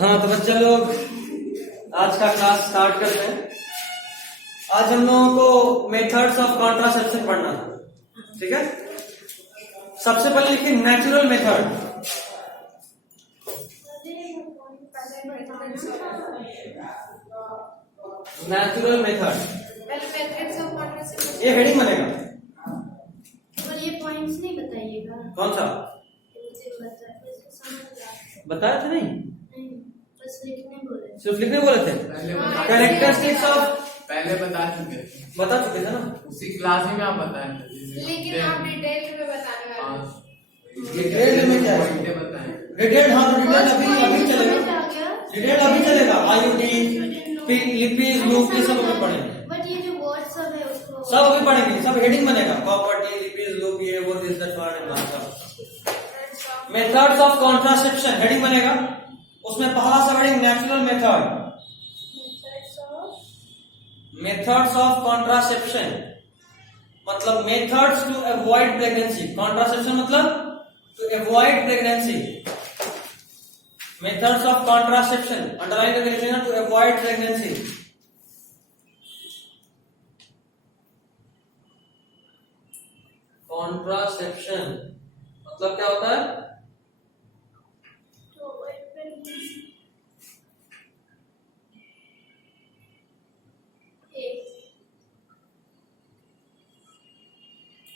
हाँ तो बच्चे लोग आज का क्लास स्टार्ट करते हैं। आज हम लोगों को मेथड्स ऑफ कॉन्ट्रासेप्शन पढ़ना था, ठीक है। सबसे पहले लिखिए नेचुरल मेथड। नेचुरल मेथड ये हेडिंग बनेगा। और ये पॉइंट्स नहीं बताइएगा। कौन सा बताया था? नहीं, बस लिखने बोले। सिर्फ लिखने बोले थे। कैरेक्टरिस्टिक्स ऑफ पहले बता चुके थे ना, उसी क्लास में आप बताए थे। लेकिन आप डिटेल में बताने वाले हैं। डिटेल में क्या है? बताए डिटेल, हाँ तो डिटेल अभी चलेगा। डिटेल अभी चलेगा। आईयूटी, लिपिड, लूप, ये सब अभी पढ़ेंगे। बट ये जो वर्ड सब है उसको सब अभी पढ़ेंगे, सब हेडिंग बनेगा। प्रॉपर्टी, लिपिड, लूप, ये वो दिस दैट पार्ट एंड सब। मेथड्स ऑफ कॉन्ट्रासेप्शन हेडिंग बनेगा। उसमें पहला सब heading natural method. Methods of contraception मतलब methods to avoid pregnancy. Contraception मतलब to avoid pregnancy. Methods of contraception underline करके लिख लेना, टू अवॉइड प्रेगनेंसी। कॉन्ट्रासेप्शन मतलब क्या होता है?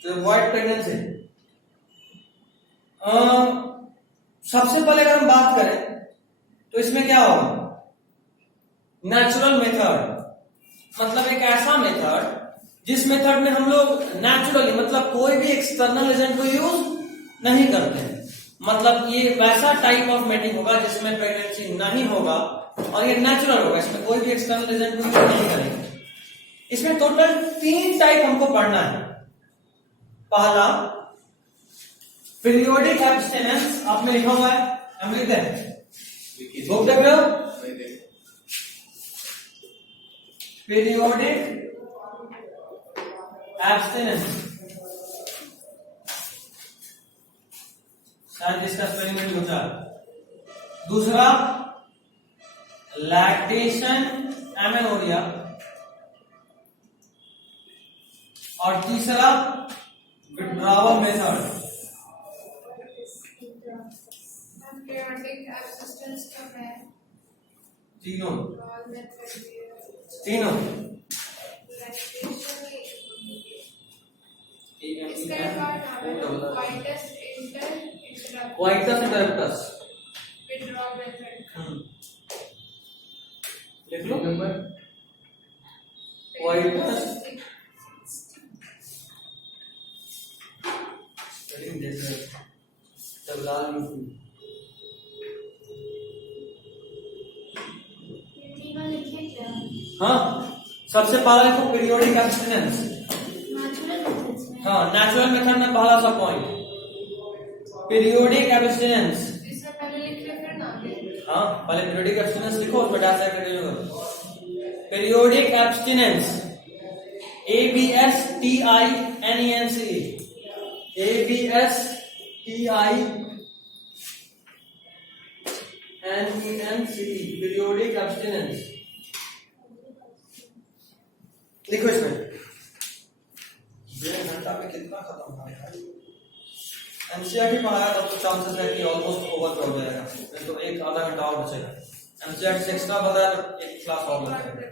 to avoid pregnancy। सबसे पहले अगर हम बात करें तो इसमें क्या होगा? नेचुरल मेथड मतलब एक ऐसा मेथड जिस मेथड में हम लोग नेचुरली मतलब कोई भी एक्सटर्नल एजेंट को यूज नहीं करते हैं। मतलब ये वैसा टाइप ऑफ मेथड होगा जिसमें प्रेगनेंसी नहीं होगा और ये नेचुरल होगा, इसमें कोई भी एक्सटर्नल एजेंट को यूज नहीं करेंगे। इसमें टोटल 3 टाइप हमको पढ़ना है। पहला पीरियोडिक एब्स्टिनेंस, आपने लिखा हुआ है, हम लिखते हैं, बुक देख रहे हो? पीरियोडिक एब्स्टिनेंस, शायद इसका स्पेलिंग में होता है। दूसरा लैक्टेशन एमेनोरिया और तीसरा विड्रॉवल मेथड। तीनों क्वाइटस इंटरप्टस लिख लो। क्वाइटस हाँ, सबसे पहला देखो पीरियोडिक एब्स्टिनेंस। हाँ, नेचुरल मेथड में पहला सा पॉइंट पीरियोडिक एब्स्टिनेंस। हाँ, पहले पीरियोडिक एब्स्टिनेंस लिखो और बटा से कंटिन्यू करो। Periodic abstinence ABSTINENCE, ABSTINENCE, periodic abstinence लिखो। इसमें 1.5 घंटा में कितना खत्म होगा यार? एनसीईआरटी पढ़ाया तब तो चांसेस है कि ऑलमोस्ट ओवर हो जाएगा, नहीं तो 1-आधा घंटा और बचेगा। एनसीईआरटी से एक्स्ट्रा बताया तो एक क्लास और लगेगा।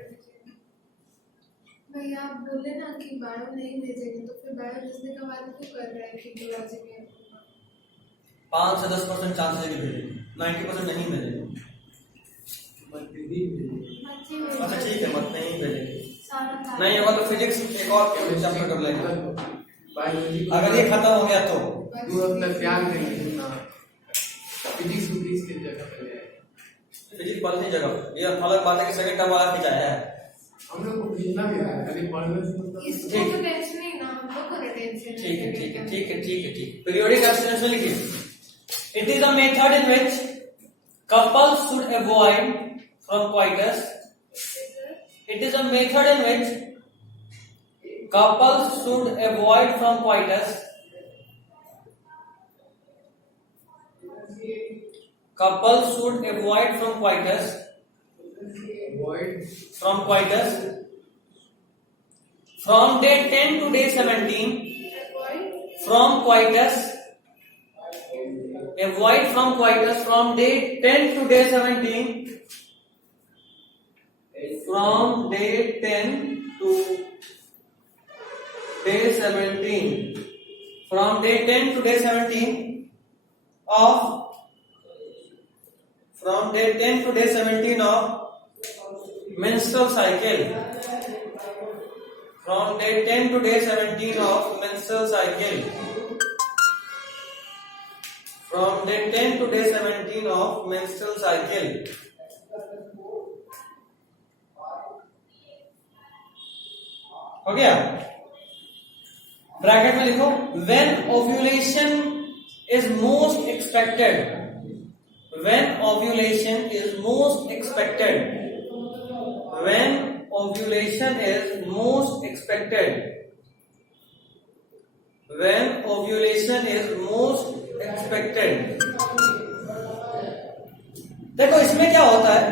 भैया आप बोले ना कि बायो नहीं भेजेंगे, तो फिर बायो भेजने का बात क्यों कर रहे हैं कि जुलॉजी में 5 से 10% चांस है कि भेजेंगे, 90% नहीं भेजेंगे। अच्छा ठीक है, मत नहीं भेजेंगे। नहीं होगा तो फिजिक्स एक और चैप्टर कर लेंगे। अगर ये खत्म हो गया तो फिजिक्स की जगह ये अलग बात है कि सेकंड टर्म वाला खिंचाया है। हम लोग को भेजना भी है, खाली पढ़ने से इसको तो टेंशन नहीं ना, हम लोग को टेंशन। ठीक है। पीरियोडिक एब्स्टिनेंस में लिखिए, it is a method in which couples should avoid from coitus. It is a method in which couples should avoid from coitus couples should avoid from coitus from day 10 to day 17. From coitus, avoid from coitus from day 10 to day 17. From day 10 to day 17. From day 10 to day 17 of from day 10 to day 17 of menstrual cycle. From day 10 to day 17 of menstrual cycle. From day 10 to day 17 of menstrual cycle. हो गया? Bracket में लिखो when ovulation is most expected. When ovulation is most expected. When ovulation is most expected. When ovulation is most expected. देखो इसमें क्या होता है,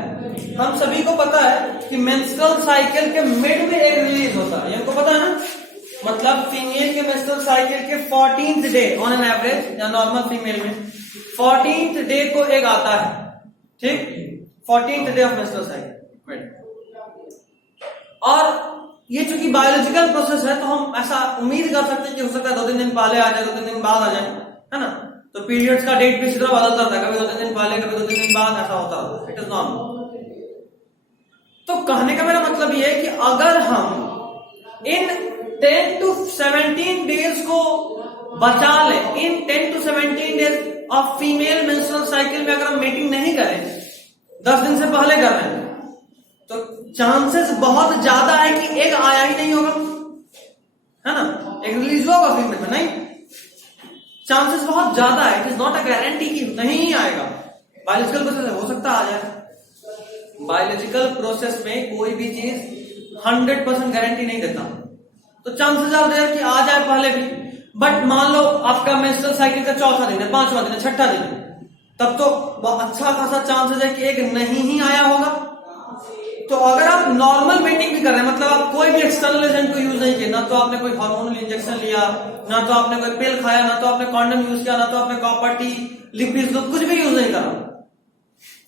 हम सभी को पता है कि मेंस्ट्रुअल साइकिल के मिड में एग रिलीज होता है, हमको पता है ना। मतलब फीमेल के मेंस्ट्रुअल साइकिल के 14th day on an average, या नॉर्मल फीमेल में 14th डे को एग आता है, ठीक, 14th day of menstrual cycle. और ये चूंकि बायोलॉजिकल प्रोसेस है तो हम ऐसा उम्मीद कर सकते हैं कि हो सकता है 2-3 दिन पहले आ जाए, 2-3 दिन बाद आ जाए, है ना। तो पीरियड्स का डेट भी इसी तरह बदलता था, कभी 2-3 दिन पहले, कभी 2-3 दिन बाद, ऐसा होता था। It is normal. तो कहने का मेरा मतलब ये है कि अगर हम इन 10 to 17 डेज को बचा ले, इन 10 to 17 days of female menstrual cycle में अगर हम मीटिंग नहीं करें, 10 दिन से पहले कर रहे हैं, तो चांसेस बहुत ज्यादा है कि एग आया ही नहीं होगा, है ना। एग रिलीज होगा फीमेल में, नहीं, चांसेस बहुत ज्यादा है। It is not a guarantee कि नहीं आएगा। बायोलॉजिकल प्रोसेस हो सकता है आ जाए। बायोलॉजिकल प्रोसेस में कोई भी चीज 100% गारंटी नहीं देता, तो चांसेस आर देयर कि आ जाए पहले भी। बट मान लो आपका मेंस्ट्रुअल साइकिल का 4था दिन है, 5वां दिन है, 6ठा दिन है, तब तो अच्छा खासा चांसेस है कि एग नहीं ही आया होगा। तो अगर आप नॉर्मल मीटिंग भी कर रहे हैं, मतलब आप कोई भी एक्सटर्नल एजेंट को यूज नहीं किया, ना तो आपने कोई हार्मोनल इंजेक्शन लिया, ना तो आपने कोई पिल खाया, ना तो आपने कॉन्डम यूज किया, ना तो आपने कॉपर टी, लिपिड्स, कुछ भी यूज नहीं करा,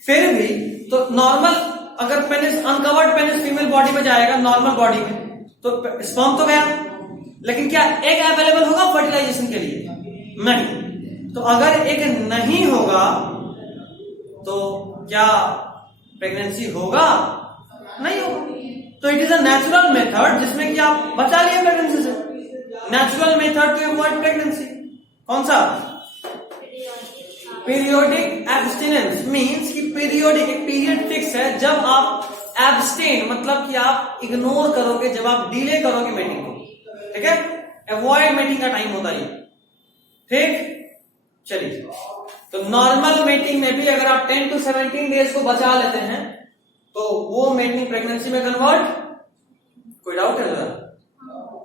फिर भी तो नॉर्मल अगर penis, uncovered penis female body में जाएगा, नॉर्मल बॉडी में, तो स्पर्म तो गया, लेकिन क्या एग अवेलेबल होगा फर्टिलाइजेशन के लिए? नहीं। तो अगर एग नहीं होगा तो क्या प्रेगनेंसी होगा? नहीं होगा। तो it is a natural method जिसमें कि आप बचा लिए प्रेगनेंसी से। Natural method to avoid pregnancy कौन सा? Periodic abstinence. मींस कि पीरियोडिक, एक पीरियड फिक्स है जब आप एब्स्टेन, मतलब कि आप इग्नोर करोगे, जब आप डिले करोगे मीटिंग को, ठीक है। अवॉइड मीटिंग का टाइम होता है, ठीक। चलिए, तो नॉर्मल मीटिंग में भी अगर आप 10 to 17 डेज को बचा लेते हैं तो वो मीटिंग प्रेगनेंसी में कन्वर्ट, कोई डाउट है जरा?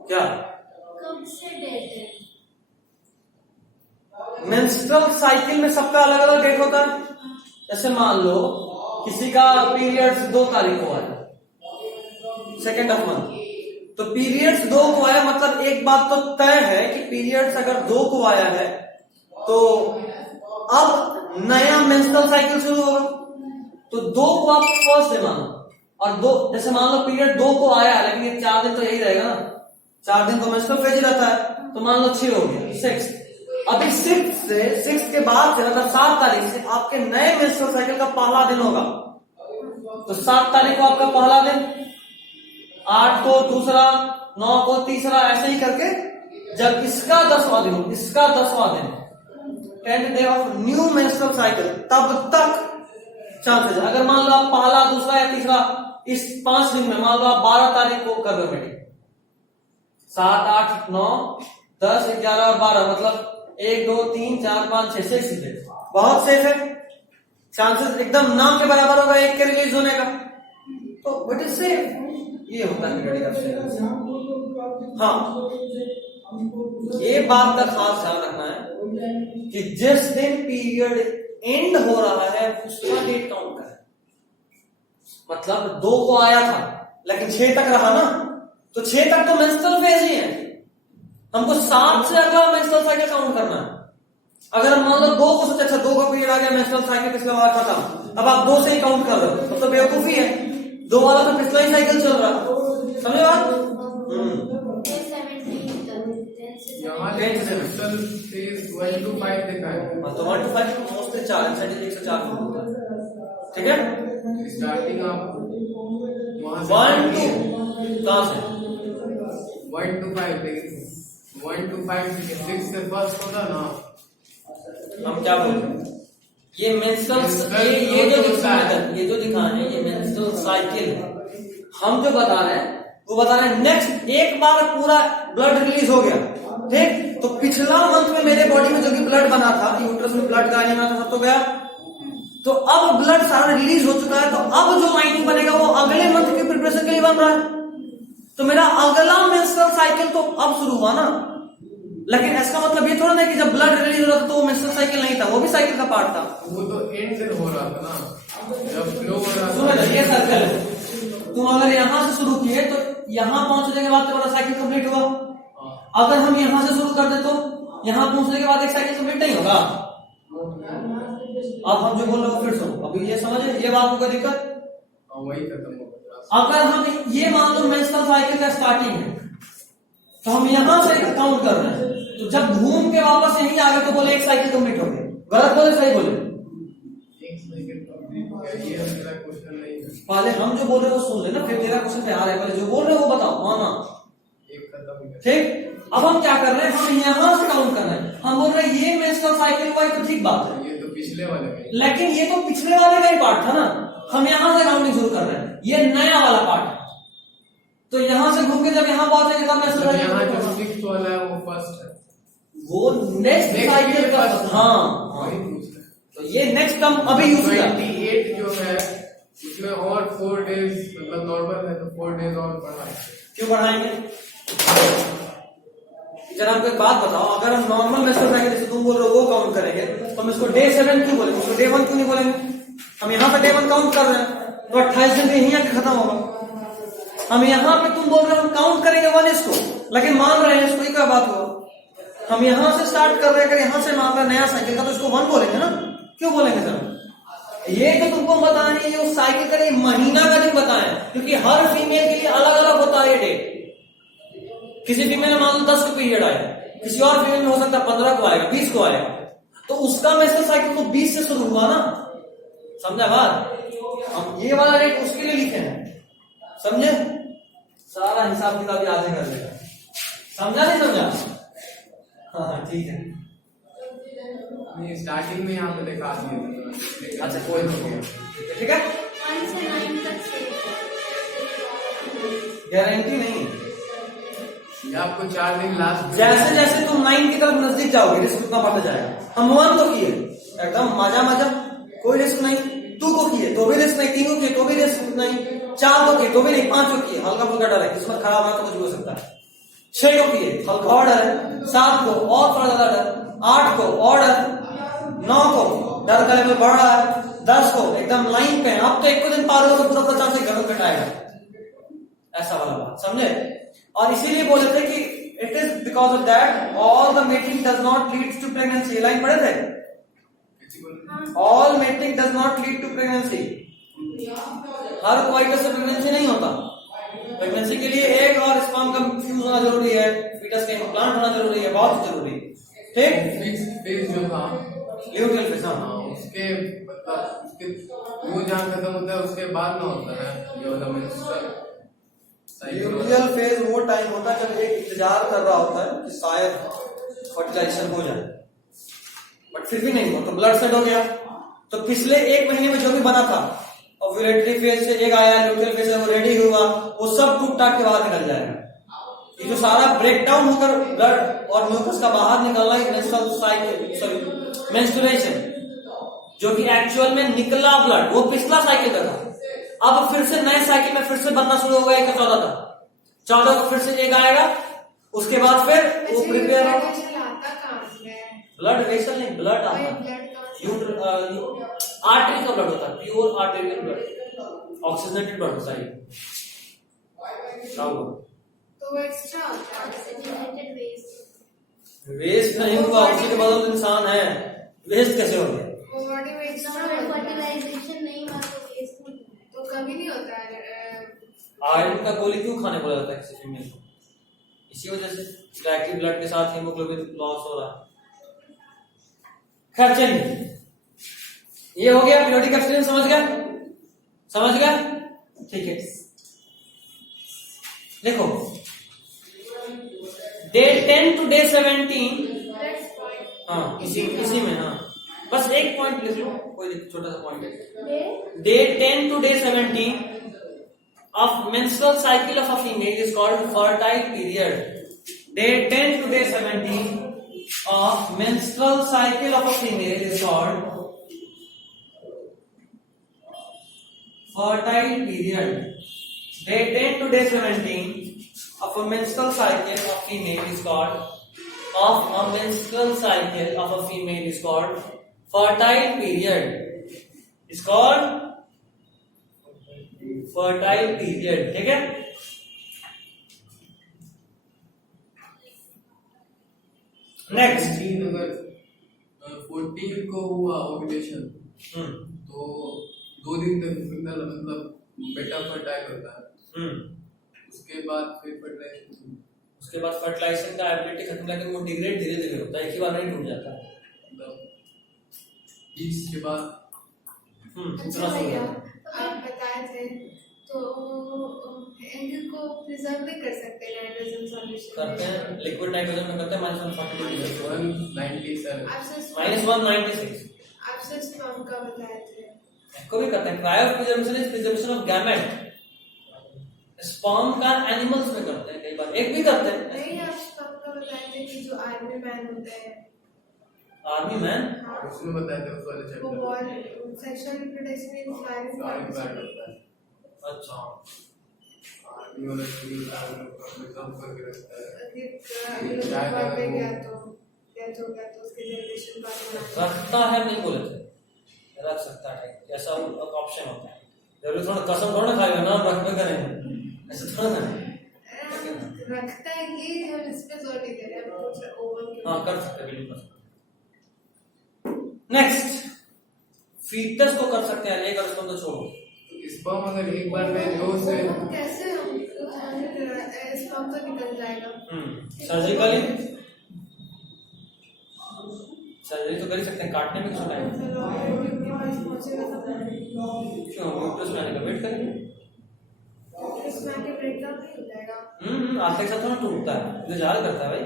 क्या कब से डेट है? मेंस्ट्रुअल साइकिल में सबका अलग अलग डेट होता है। जैसे मान लो किसी का पीरियड्स 2 तारीख को आया, 2nd ऑफ मंथ, तो पीरियड्स 2 को आया, मतलब एक बात तो तय है कि पीरियड्स अगर 2 को आया है तो अब नया मेंस्ट्रुअल साइकिल शुरू होगा। तो 2 को आप फर्स्ट डे मानो, और 2, जैसे मान लो पीरियड 2 को आया, लेकिन ये 4 दिन तो यही रहेगा ना, 4 दिन तो मेंस्ट्रुअल फेज ही रहता है, तो मान लो 6 हो गया, 6। अभी 6 के बाद से, मतलब 7 तारीख से आपके नए मेंस्ट्रुअल साइकिल का पहला दिन होगा। तो 7 तारीख को आपका पहला दिन, 8 को दूसरा, 9 को तीसरा, ऐसे ही करके जब इसका 10वां दिन हो, इसका 10वां दिन, 10th day of new menstrual cycle, तब तक चांसेस है। अगर मान लो आप पहला, दूसरा या तीसरा इस 5 दिन में, मान लो आप 12 तारीख को कर रहे हो मीटिंग, 7, 8, 9, 10, 11 और 12, मतलब 1, 2, 3, 4, 5, 6, 6 डेज, बहुत सेफ है। चांसेस एकदम नाम के बराबर होगा एक के रिलीज होने का, तो व्हाट इज सेफ, ये होता है पीरियडिक एब्स्टिनेंस। हाँ, ये बात का खास ध्यान रखना है कि जिस दिन पीरियड एंड हो रहा है उसका डेट काउंट करें। मतलब 2 को आया था लेकिन 6 तक रहा ना, तो 6 तक तो मेंस्ट्रुअल फेज ही है, हमको 7 से अगला मेंस्ट्रुअल साइकिल काउंट करना है। अगर हम मान लो 2 को सोचे, अच्छा 2 का पीरियड आ गया, मेंस्ट्रुअल साइकिल पिछला वाला खत्म, अब आप 2 से ही काउंट कर रहे हो, तो बेवकूफी है, 2 वाला तो पिछला ही साइकिल चल रहा, समझे बात? यहाँ मेंस्ट्रुअल फेज 1 to 5 दिखा है। तो 1 to 5 मोस्टली 4 1 से 4 होता है, ठीक है। स्टार्टिंग आप वहां 1 to कहां से 1 to 5 लेकिन 1 to 5 से 6 से फर्स्ट होता ना। हम क्या बोल रहे हैं, ये मेंस्ट्रुअल ये जो दिखा है ये मेंस्ट्रुअल साइकिल है। हम जो बता रहे हैं वो बता रहे हैं नेक्स्ट एक बार पूरा ब्लड रिलीज हो गया, ठीक, तो पिछला मंथ में मेरे बॉडी में जो भी ब्लड बना था, यूट्रस में ब्लड का एनीमिया था, सब तो गया, तो अब ब्लड सारा रिलीज हो चुका है, तो अब जो लाइनिंग बनेगा वो अगले मंथ की प्रिपरेशन के लिए बन रहा है, तो मेरा अगला मेंस्ट्रुअल साइकिल तो अब शुरू हुआ ना। लेकिन इसका मतलब ये थोड़ा ना कि जब ब्लड रिलीज हो रहा था तो वो मेंस्ट्रुअल साइकिल नहीं था, वो भी साइकिल का पार्ट था। वो तो एंड हो रहा था ना, जब फ्लो हो रहा था। सुनो ये सर्कल है, तुम अगर यहां से शुरू किए तो यहां पहुंचने के बाद तुम्हारा साइकिल कंप्लीट हुआ, अगर हम यहां से शुरू कर दे तो यहां पहुंचने के बाद एक साइकिल कंप्लीट नहीं होगा। अब हम जो बोल रहे हो फिर सुनो, अभी ये समझे, ये बात को कोई दिक्कत? वही खत्म हो गया। अगर हम ये मान लो मेंस्ट्रुअल साइकिल का स्टार्टिंग है, तो हम यहां से काउंट कर रहे हैं, तो जब घूम के वापस यहीं आ गए तो बोले एक साइकिल कंप्लीट हो गया, गलत बोले सही बोले? ये मेरा क्वेश्चन नहीं है। पहले हम जो बोल रहे हैं वो सुन लेना, फिर तेरा क्वेश्चन तैयार है, पहले जो बोल रहे हो वो बताओ। हाँ ना, एक खत्म हो गया। ठीक। अब हम क्या कर रहे हैं, हम यहां से काउंट कर रहे हैं, हम बोल रहे हैं ये मेंस्ट्रुअल साइकिल हुआ, तो ठीक बात है, ये तो पिछले वाले में, लेकिन ये तो पिछले वाले का ही पार्ट था ना, हम यहां से काउंटिंग शुरू कर रहे हैं, ये नया वाला पार्ट है, तो यहां से घूम के जब यहां पहुंचेंगे तब मेंस्ट्रुअल यहाँ साइकिल जो 6th वाला है वो फर्स्ट है, वो नेक्स्ट साइकिल का, हाँ वही पूछ रहे हैं। तो ये नेक्स्ट टर्म अभी यूज किया। 28 जो है उसमें और 4 डेज, मतलब नॉर्मल है तो 4 डेज और बढ़ाएंगे। क्यों बढ़ाएंगे? जरा हमको एक बात बताओ, अगर हम नॉर्मल मेंस्ट्रुअल साइकिल जैसे तुम बोल रहे हो वो काउंट करेंगे, तो हम इसको डे 7 क्यों बोलेंगे, इसको डे 1 क्यों नहीं बोलेंगे? हम यहाँ पे डे 1 काउंट कर रहे हैं, तो 28 दिन यहीं आके खत्म होगा। हम यहाँ पे तुम बोल रहे हो हम काउंट करेंगे 1 इसको, लेकिन मान रहे हैं इसको, ही क्या बात हो, हम यहाँ से स्टार्ट कर रहे हैं, अगर यहाँ से मान रहे नया साइकिल का तो इसको 1 बोलेंगे ना, क्यों बोलेंगे सर? ये तो तुमको बताना है, ये साइकिल का ये महीना का नहीं बताया, क्योंकि हर फीमेल के लिए अलग अलग होता है ये डेट। किसी फीमेल में मान लो 10 का पीरियड आया, किसी और फीमेल में हो सकता है 15 को आएगा, 20 को आएगा, तो उसका मेंस्ट्रुअल साइकिल तो 20 से शुरू हुआ ना, समझा बात? हम ये वाला डेट उसके लिए लिखे हैं, समझे? सारा हिसाब किताब याद कर लेगा, समझा नहीं समझा? हाँ ठीक है, नहीं स्टार्टिंग में यहाँ पे दिखा दिए। अच्छा कोई नहीं, ठीक है, 1 से 9 तक से गारंटी नहीं। ये आपको 4 दिन लास्ट, जैसे जैसे तुम 9 की तरफ नजदीक जाओगे रिस्क उतना बढ़ता जाएगा। हम 1 तो किए एकदम मजा मजा, कोई रिस्क नहीं, 2 को किए तो भी रिस्क नहीं, 3 को किए तो भी रिस्क नहीं, 4 को किए तो भी नहीं, 5 को किए हल्का फुल्का डर है, किस्मत खराब है तो कुछ भी हो सकता है, 6 को किए हल्का और डर है, 7 को और थोड़ा ज्यादा डर, 8 को और डर, 9 को डर का लेवल बढ़ रहा है, 10 को एकदम लाइन पे, अब तो एक दिन पार हो तो पूरा 50 से घरों कटाएगा, ऐसा वाला बात, समझे? और इसीलिए बोले थे कि it is because of that all the mating does not lead to pregnancy. Line पढ़े थे, all mating does not lead to pregnancy, हर क्वाइटस से प्रेगनेंसी नहीं होता। प्रेगनेंसी के लिए एग और स्पर्म का फ्यूज होना जरूरी है, फीटस का इम्प्लांट होना जरूरी है, बहुत जरूरी, ठीक। फिक्स फेज जो था ल्यूटियल फेज, हाँ उसके मतलब उसके वो जहाँ खत्म होता है उसके बाद ना होता है ये वाला मेंस्ट्रुअल साइकिल। ल्यूटियल फेज वो टाइम होता है जब एक इंतजार कर रहा होता है कि शायद फर्टिलाइजेशन हो जाए, बट फिर भी नहीं हुआ तो ब्लड सेट हो गया, तो पिछले 1 महीने में जो भी बना था ओव्यूलेटरी फेज से एक आया, ल्यूटियल फेज से वो रेडी हुआ, वो सब टूट टाट के बाहर निकल जाएगा। ये जो सारा ब्रेकडाउन होकर ब्लड और म्यूकस का बाहर निकलना है मेंस्ट्रुअल साइकिल, सॉरी मेंस्ट्रुएशन, जो कि एक्चुअल में निकला ब्लड वो पिछला साइकिल का था, अब फिर से नए साइकिल में फिर से बनना शुरू होगा। 1 14 था, 14 को फिर से एक आएगा, उसके बाद फिर वो प्रिपेयर होगा। ब्लड ब्लड वेसल नहीं, ब्लड आता, आर्टरी का ब्लड होता है, pure arterial blood, oxygenated blood होता है। क्या हुआ? तो वो एक्स्ट्रा होता है। वेस्ट नहीं हुआ, उसी के बदल इंसान है, वेस्ट कैसे हो गया? वो बॉडी में एक्स्ट्रा फर्टिलाइजेशन नहीं हुआ तो वेस्ट नहीं हुआ। तो कभी नहीं होता है। आयरन का गोली क्यों खाने बोला जाता है किसी फीमेल को? इसी वजह से ब्लैक ब्लड के साथ हीमोग्लोबिन लॉस हो रहा है। खैर चलिए, ये हो गया पीरियोडिक एब्सटेंस, समझ गया? समझ गया? ठीक है, देखो डे 10 to day 17, हाँ इसी में, हाँ बस एक पॉइंट लिख लो, कोई छोटा सा पॉइंट है। Day 10 to day 17 of menstrual cycle of a female is called fertile period. Day 10 to day 17 of menstrual cycle of a female is called fertile period. Day 10 to day 17 of a menstrual cycle of a female is called fertile period. Is called fertile period. ठीक है? Next, अगर 14 को हुआ ovulation तो 2 दिन तक female मतलब बेटा फर्टाइल होता है। उसके बाद फिर फर्टिलाइजेशन, उसके बाद फर्टिलाइजेशन का एबिलिटी खत्म, लेकिन वो डिग्रेड धीरे धीरे होता है, एक ही बार नहीं टूट जाता है। मतलब 20 के बाद अच्छा भैया, आप बताए थे तो एग को प्रिजर्व नहीं कर सकते नाइट्रोजन सॉल्यूशन करते हैं, लिक्विड नाइट्रोजन में करते हैं -142, -196, आपसे स्पर्म का बताए थे। को भी करते हैं। Cryopreservation is preservation of gamete. Sperm का एनिमल्स में करते हैं, कई बार एग भी करते हैं। नहीं, आप स्पर्म का बताए थे कि जो आर्मी मैन होते हैं, आर्मी मैन, उसमें बताया था उस वाले वो chapter ball sexual reproduction in सारी फायरिंग पार्ट होता है। अच्छा आर्मी वाला शरीर में काम करके रखता है। पे गया तो डेथ हो गया तो उसके जनरेशन बाद रखता है, नहीं बोले थे, रख सकता है, ऐसा ऑप्शन होता है। जरूर थोड़ा कसम थोड़ा खाएगा ना, रखने करेंगे ऐसे थोड़ा ना रखता है कि हम इस पे जोर नहीं दे रहे हैं, कुछ ओवर के। हाँ कर सकते हैं, बिल्कुल कर सकते हैं। नेक्स्ट, फीटस को कर सकते हैं, एक और इसको तो छोड़ो। स्पर्म अगर एक बार में 2 से कैसे हम स्पर्म तो निकल जाएगा। सर्जिकली सर्जरी तो कर ही सकते हैं, काटने में क्यों टाइम? के पास पहुंचेगा तो क्यों यूट्रस में आने का वेट करेंगे, इसमें आके ब्रेकडाउन नहीं हो जाएगा। आते के साथ थोड़ा टूटता है, जो ज़्यादा करता है भाई।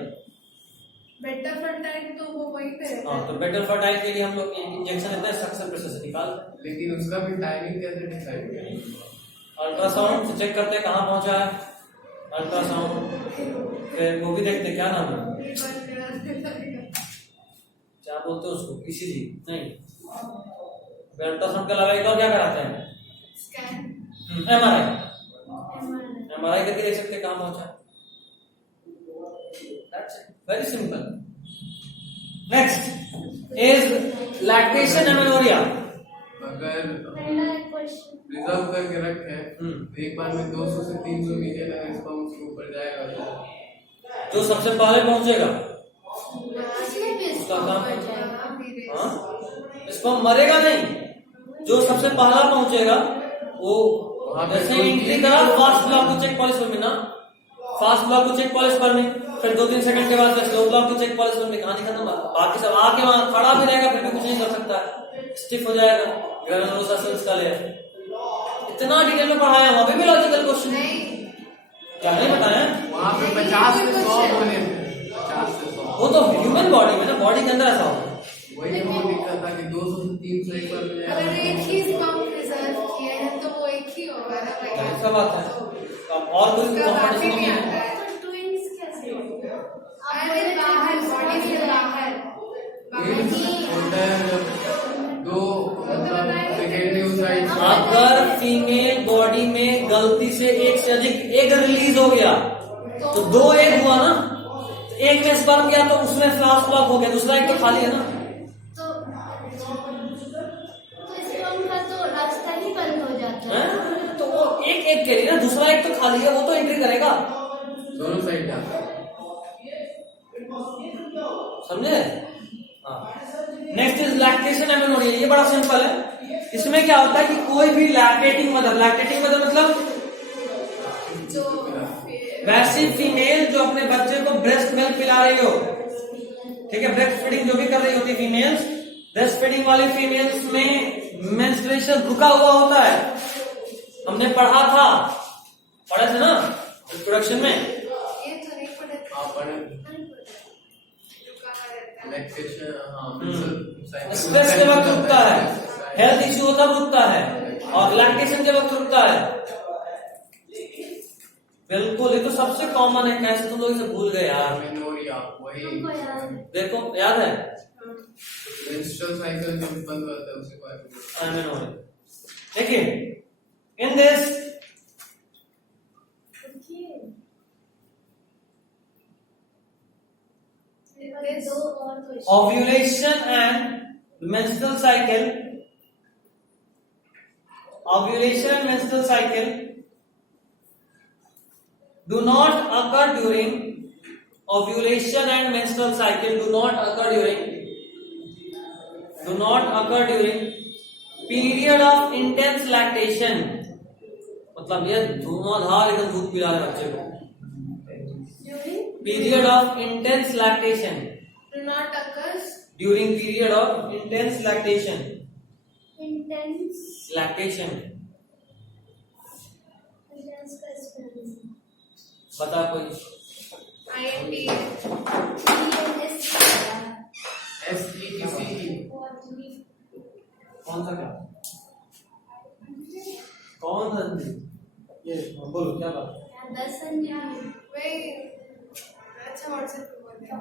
बेटर फर्टाइल तो वो वहीं पे रहता हाँ, है। तो बेटर फर्टाइल के लिए हम लोग इंजेक्शन लेते हैं, सक्सेस प्रोसेस से निकाल। लेकिन उसका भी टाइमिंग कैसे डिसाइड करें? अल्ट्रासाउंड से चेक करते हैं कहाँ पहुंचा है, अल्ट्रासाउंड फिर वो भी देखते हैं, क्या नाम है, क्या बोलते हैं उसको, ईसीजी नहीं, अल्ट्रासाउंड के अलावा एक और क्या कराते हैं, स्कैन, एमआरआई करके देख सकते हैं कहाँ पहुंचा। Very simple. Next is lactation amenorrhoea. अगर रिजर्व करके रखे तो एक बार में 200 से 300 मिलियन अगर स्पर्म के ऊपर जाएगा तो जो सबसे पहले पहुंचेगा उसका काम, हाँ स्पर्म मरेगा नहीं, जो सबसे पहला पहुंचेगा वो जैसे एंट्री करा फास्ट ब्लॉक को चेक पॉलिश में ना, फास्ट ब्लॉक को चेक पॉलिश करनी, फिर 2-3 सेकंड के बाद स्लो ब्लॉक को चेक पॉलिश करनी, कहानी खत्म। बाकी सब आके वहां खड़ा भी रहेगा फिर भी कुछ नहीं कर सकता है, स्टिफ हो जाएगा, ग्रेनुलोसा सेल्स का लेयर। इतना डिटेल में पढ़ाया, वहां पे भी लॉजिकल क्वेश्चन क्या नहीं बताया वहां पे 50 से 100 होने थे, 50 से 100। वो तो ह्यूमन बॉडी में ना, बॉडी के अंदर ऐसा होता है। वही वो दिक्कत था कि 200 से 300 एक बार में अगर जाएगा। एक ही स्पर्म प्रिजर्व किया है तो वो एक ही होगा ना भाई। ऐसा बात है, अब और कोई उसका बात ही कॉम्पिटिशन नहीं नहीं आता है। है। ट्विंस कैसे होगा? अरे बाहर बॉडी से बाहर होता है जब 2 मतलब सेकेंडरी ओसाइट अगर फीमेल बॉडी में गलती से एक से अधिक एग रिलीज हो गया तो 2 एग हुआ ना, तो एक में स्पर्म गया तो उसमें फास्ट ब्लॉक हो गया, दूसरा एग तो खाली है ना। तो एक एक के लिए ना, दूसरा एक तो खाली है, वो तो एंट्री करेगा, दोनों साइड जाता है। समझे? Next is lactation amenorrhoea. ये बड़ा सिंपल है। इसमें क्या होता है कि कोई भी लैक्टेटिंग मदर मतलब जो वैसी फीमेल जो अपने बच्चे को ब्रेस्ट मिल्क पिला रही हो, ठीक है, ब्रेस्ट फीडिंग जो भी कर रही होती है फीमेल्स, ब्रेस्ट फीडिंग वाली फीमेल्स में मेंस्ट्रुएशन रुका हुआ होता है। हमने पढ़ा था, पढ़े थे ना इंट्रोडक्शन में। ये तो नहीं पढ़े थे। हाँ पढ़े। रुका रहता है। लैक्टेशन, हाँ स्ट्रेस के वक्त रुकता है, हेल्थ इश्यू होता रुकता है, और लैक्टेशन के वक्त रुकता है। बिल्कुल, ये तो सबसे कॉमन है। कैसे तुम लोग इसे भूल गए यार? एमेनोरिया वही हमको याद है। देखो याद है, मेंस्ट्रुअल साइकिल जब बंद होता है उसी को एमेनोरिया। देखिए, इन दिस दो और question. ovulation and menstrual cycle, ovulation and menstrual cycle do not occur during, ovulation and menstrual cycle do not occur during period of intense lactation। मतलब ये धुआंधार एकदम दूध पिला रहे बच्चे को। Period of intense lactation, Do not occurs during period of intense lactation, intense lactation। Intense का spelling बता कोई। INT SETC कौन सा क्या? कौन सा? ये बोलो क्या बात? 10 संज्ञा वही अच्छा व्हाट्सएप पे बोल दिया।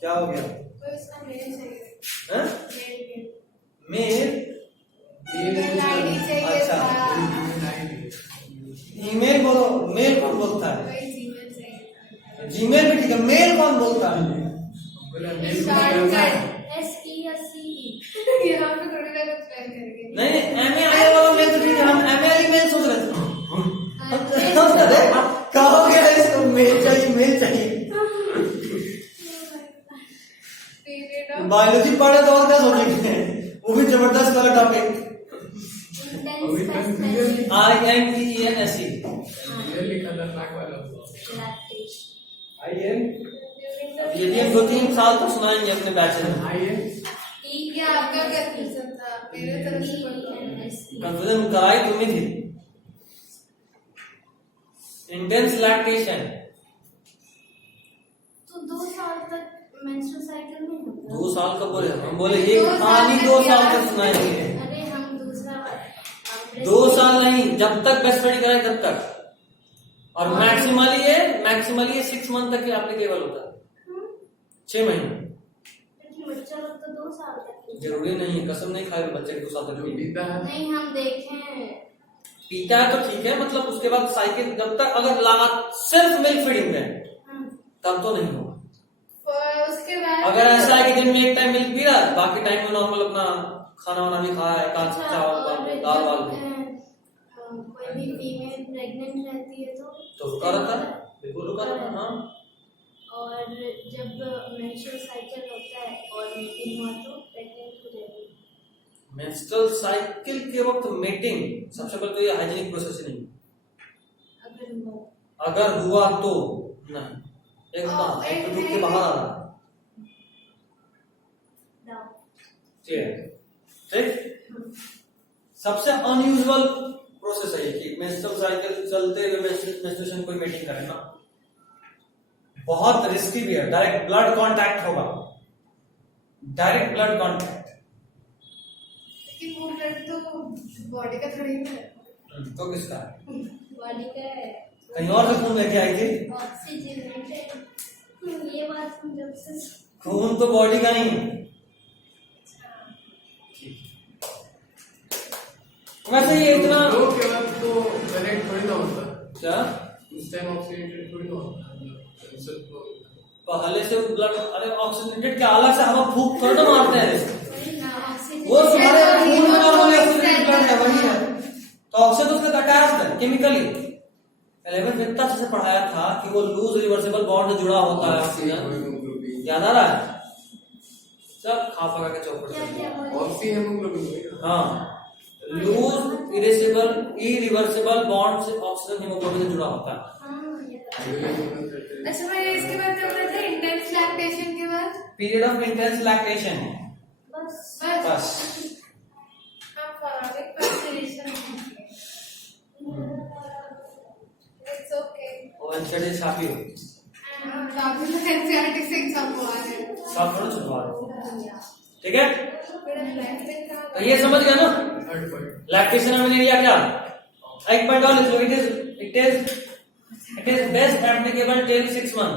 क्या हो गया? तो इसका मेल चाहिए। हैं? मेल मेल आईडी चाहिए अच्छा। था। ईमेल बोलो, मेल कौन बोलता है? वही जीमेल चाहिए। जीमेल भी ठीक है, मेल कौन बोलता है? शॉर्टकट SESCE यहाँ पे थोड़ी ना कुछ प्लान करेंगे। नहीं एमए आने वाला मेल तो ठीक है, हम एमए वाली मेल सोच रहे थे। कहो क्या इसको, मेल चाहिए, मेल चाहिए। पीरियड ऑफ बायोलॉजी पढ़े तो और क्या सोचेंगे, वो भी जबरदस्त वाला टॉपिक। इंटेंस का स्पेलिंग INTENSE लिखा था ट्रैक वाला लैक्टेशन यदि हम 2-3 साल तो सुनाएंगे अपने बैच में। ये आपका कंफ्यूजन था, मेरे तरफ से कोई नहीं। कंफ्यूजन कराई तुम्हें थी। इंटेंस लैक्टेशन तो 2 साल तक मेंस्ट्रुअल साइकिल नहीं होता। 2 साल का बोले, हम बोले ये कहानी 2 साल तक सुनाएंगे। अरे हम दूसरा 2 साल नहीं, जब तक बेस्ट फ्रेंड कराए तब तक। और मैक्सिमली 6 मंथ तक एप्लीकेबल होता है, 6 महीने। लेकिन बच्चा लोग तो 2 साल तक जरूरी नहीं है, कसम नहीं खाए बच्चे के 2 साल तक भी। पीता है नहीं, हम देखें पीता है तो ठीक है, मतलब उसके बाद साइकिल जब तक अगर लगा सिर्फ मिल्क फीडिंग है तब तो नहीं होगा। उसके बाद अगर ऐसा है कि दिन में एक टाइम मिल्क पी रहा है, बाकी टाइम में नॉर्मल अपना खाना वाना भी खा है, अच्छा, चावल दाल वाल भी, कोई भी फीमेल प्रेग्नेंट रहती है तो रुका रहता है, बिल्कुल रुका रहता है। हाँ, और जब मेंस्ट्रुअल साइकिल होता है और मीटिंग हुआ तो प्रेग्नेंट हो जाएगी। मेंस्ट्रुअल साइकिल के वक्त मीटिंग, सबसे पहले तो ये हाइजीनिक प्रोसेस नहीं। अगर हुआ तो नहीं, एक तो दूध के बाहर आ रहा है, ठीक है, ठीक। सबसे अनयूजुअल प्रोसेस है ये कि मेंस्ट्रुअल साइकिल चलते हुए मेंस्ट्रुएशन कोई मीटिंग करे ना, बहुत रिस्की भी है। डायरेक्ट ब्लड कांटेक्ट होगा, डायरेक्ट ब्लड कांटेक्ट। लेकिन वो ब्लड तो बॉडी का थोड़ी ना है। तो किसका है? बॉडी का कहीं और से खून लेके आई थी, ऑक्सीजनेटेड। ये बात हम जब से खून तो बॉडी का नहीं है। वैसे ये इतना ग्रो के वक्त तो कनेक्ट थोड़ी ना होता, क्या उस टाइम ऑक्सीडेटेड थोड़ी ना होता। पहले से ब्लड, अरे ऑक्सीजनेटेड क्या अलग से हवा फूक कर दो मारते हैं, ऑक्सीजन वो तुम्हारे खून में नॉर्मल ऑक्सीजन ब्लड है से पढ़ाया था कि वो लूज रिवर्सिबल बॉन्ड से जुड़ा होता है ऑक्सीजन, हीमोग्लोबिन, याद आ रहा है? सब खा पका के चौपट क्या कर क्या दिया। बोले? Oxy haemoglobin. हाँ, लूज इरिवर्सिबल बॉन्ड से ऑक्सीजन हीमोग्लोबिन से जुड़ा होता है। हाँ, ये तो- अच्छा मैं इसके बाद क्या बोला था, इंटेंस लैक्टेशन के बाद पीरियड ऑफ इंटेंस लैक्टेशन, बस बस हम फॉलोइंग कंसीडरेशन इट्स ओके। वो एनसीईआरटी छापी हो, एंड आप एनसीईआरटी से एग्जाम हुआ है, सब थोड़ा छुपवा रहे, ठीक है? मेरा लैक्टेशन का तो ये समझ गया ना? थर्ड पॉइंट, लैक्टेशन हमने लिया क्या? एक पॉइंट और लिख लो, it is best applicable till 6 month.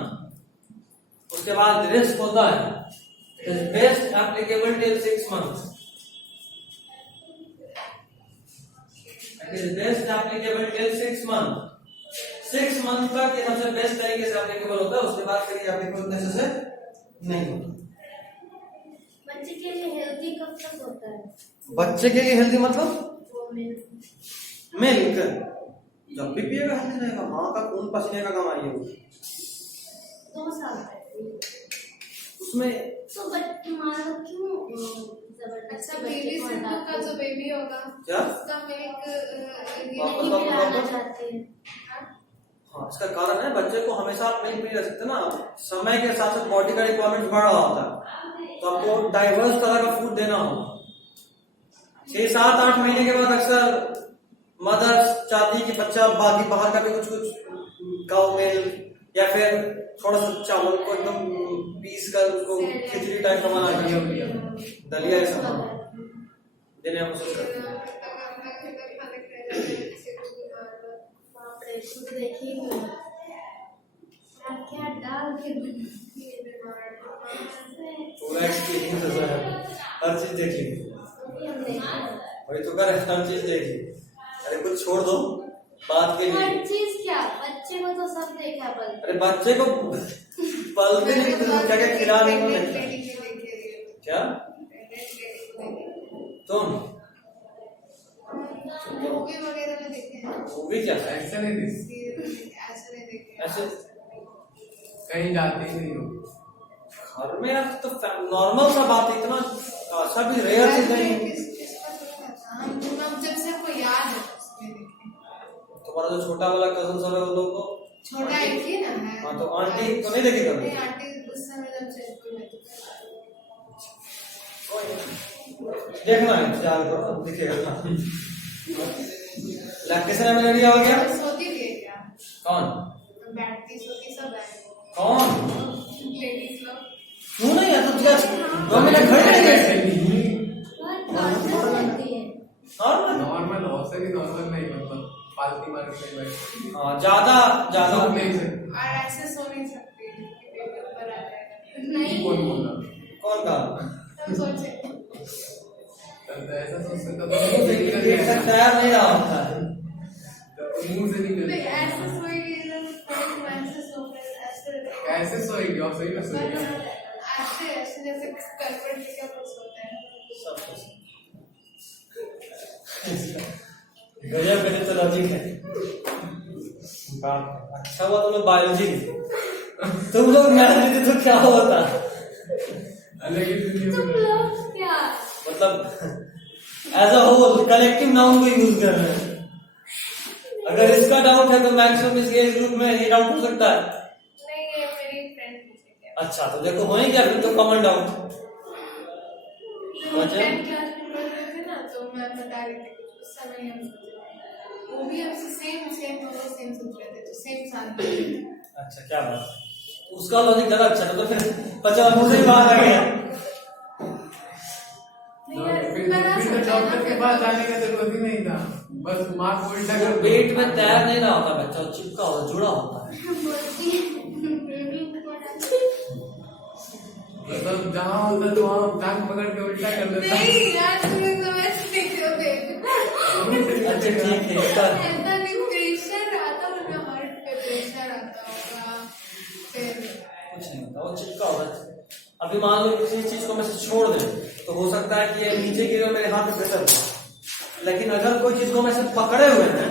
उसके बाद रिस्क होता है, it is best applicable till 6 month. It is best applicable till 6 month. 6 month तक ये सबसे बेस्ट तरीके से एप्लीकेबल होता है, उसके बाद फिर ये एप्लीकेबल नेसेसरी नहीं होता। बच्चे के लिए हेल्दी कब तक होता है? बच्चे के लिए हेल्दी मतलब वो मिल्क मिल्क जब भी पिएगा हेल्दी रहेगा, माँ का खून पसीने का कमाई है वो। 2 साल तक। उसमें तो तुम्हारा क्यों जबरदस्ती अच्छा बच्चे बेबी को सिंधु का हटाते जो बेबी होगा क्या? उसका मिल्क वापस नहीं पिलाना चाहते हैं? हाँ, इसका कारण है बच्चे को हमेशा आप मिल्क नहीं दे सकते ना, समय के साथ साथ बॉडी का रिक्वायरमेंट बढ़ रहा होता है, तो आपको डाइवर्स तरह का फूड देना होगा। 6, 7, 8 महीने के बाद अक्सर मदर्स चाहती कि बच्चा बाकी बाहर का भी कुछ काऊ मिल्क या फिर थोड़ा सा चावल को एकदम पीस कर उसको खिचड़ी टाइप का बना के दलिया ऐसा देने में कोशिश करते हैं। बाप रे, खुद देखिए क्या डाल के पूरा एक्सपीरियंस है, हर चीज देख ली, हम देखते हैं। वही तो कर, हर चीज देख ली। अरे कुछ छोड़ दो बात के हर लिए। चीज क्या, बच्चे को तो सब देखा बल। अरे बच्चे को पलते नहीं तो क्या क्या खिलाने को देखता है। क्या तुम मूवी वगैरह में देखे हैं, मूवी क्या है? ऐसा नहीं दिस, ऐसे नहीं देखे ऐसे कहीं जाते ही नहीं हो। घर में यार तो नॉर्मल सा बात है, इतना ऐसा भी रेयर चीज नहीं है। हम जब से हमको याद है उसमें देखे। तुम्हारा जो छोटा वाला कजन सब है वो लोग तो छोटा एक ही ना है। हाँ, तो आंटी तो नहीं देखी कभी? नहीं, आंटी उस समय जब से स्कूल में थी। देखना है, इंतजार करो दिखेगा। लैक्टेशन में रेडी हो गया? और सोती भी है क्या? कौन बैठती सोती सब है, कौन? लेडीज लोग। क्यों नहीं है? तो क्या 2 मिनट खड़े रहेंगे? ऐसे नहीं, नॉर्मल रहती है। नॉर्मल। नॉर्मल हो से भी नॉर्मल नहीं, मतलब फालतू मार के नहीं बैठ, हाँ, ज्यादा ज्यादा नहीं सकते। और ऐसे सो नहीं सकती कि बेबी ऊपर आ जाएगा। नहीं कौन बोला? कौन का? हम सोचे तब ऐसा सोच सकता एक साथ तैयार नहीं रहा होता है। मुंह से निकल नहीं, ऐसे सोएगी ना, थोड़ी ऐसे सो कर ऐसे कैसे सोएगी और सही में सोएगी? ऐसे ऐसे जैसे करवट लेके अपन सोते हैं। सब कुछ गजब गजब तो लॉजिक है। बाप, अच्छा हुआ तुम लोग बायोलॉजी तुम लोग मैथ लेते तो क्या होता? अलग ही दुनिया तुम में लोग क्या, मतलब as a whole collective noun को यूज कर रहे हैं। अगर इसका डाउट है तो मैक्सिमम इस एज ग्रुप में ये डाउट हो सकता है। नहीं, ये मेरी फ्रेंड पूछेगी। अच्छा, तो देखो हो ही क्या फिर तो कॉमन डाउट। हम 10th क्लास में पढ़ रहे थे ना, तो मैं बता रही थी कुछ उस समय हम सोच रहे थे, वो भी हमसे सेम हम लोग सेम सोच रहे थे, तो सेम साल में। अच्छा, क्या बात है, उसका लॉजिक ज्यादा अच्छा था, तो फिर 50 मुझे ही बात आ गया। फिर तो डॉक्टर के पास जाने का जरूरत ही नहीं था, बस मार्क को उल्टा कर पेट में तैयार नहीं रहा होता बच्चा, वो चिपका होता, जुड़ा होता है। बोलती है बेबी को मतलब जहाँ होता तो वहाँ टांग पकड़ के उल्टा कर देता। नहीं यार, तुम्हें समझ नहीं रहे बेबी। अच्छा ठीक है, इसका ऐसा नहीं, प्रेशर आता होगा, हार्ट पे प्रेशर आता होगा, फिर कुछ नहीं होता, वो चिपका होता है। अभी मान लो किसी चीज को मैं से छोड़ दें तो हो सकता है कि ये नीचे गिरे और मेरे हाथ में प्रेशर हो, लेकिन अगर कोई चीज को मैं से पकड़े हुए हैं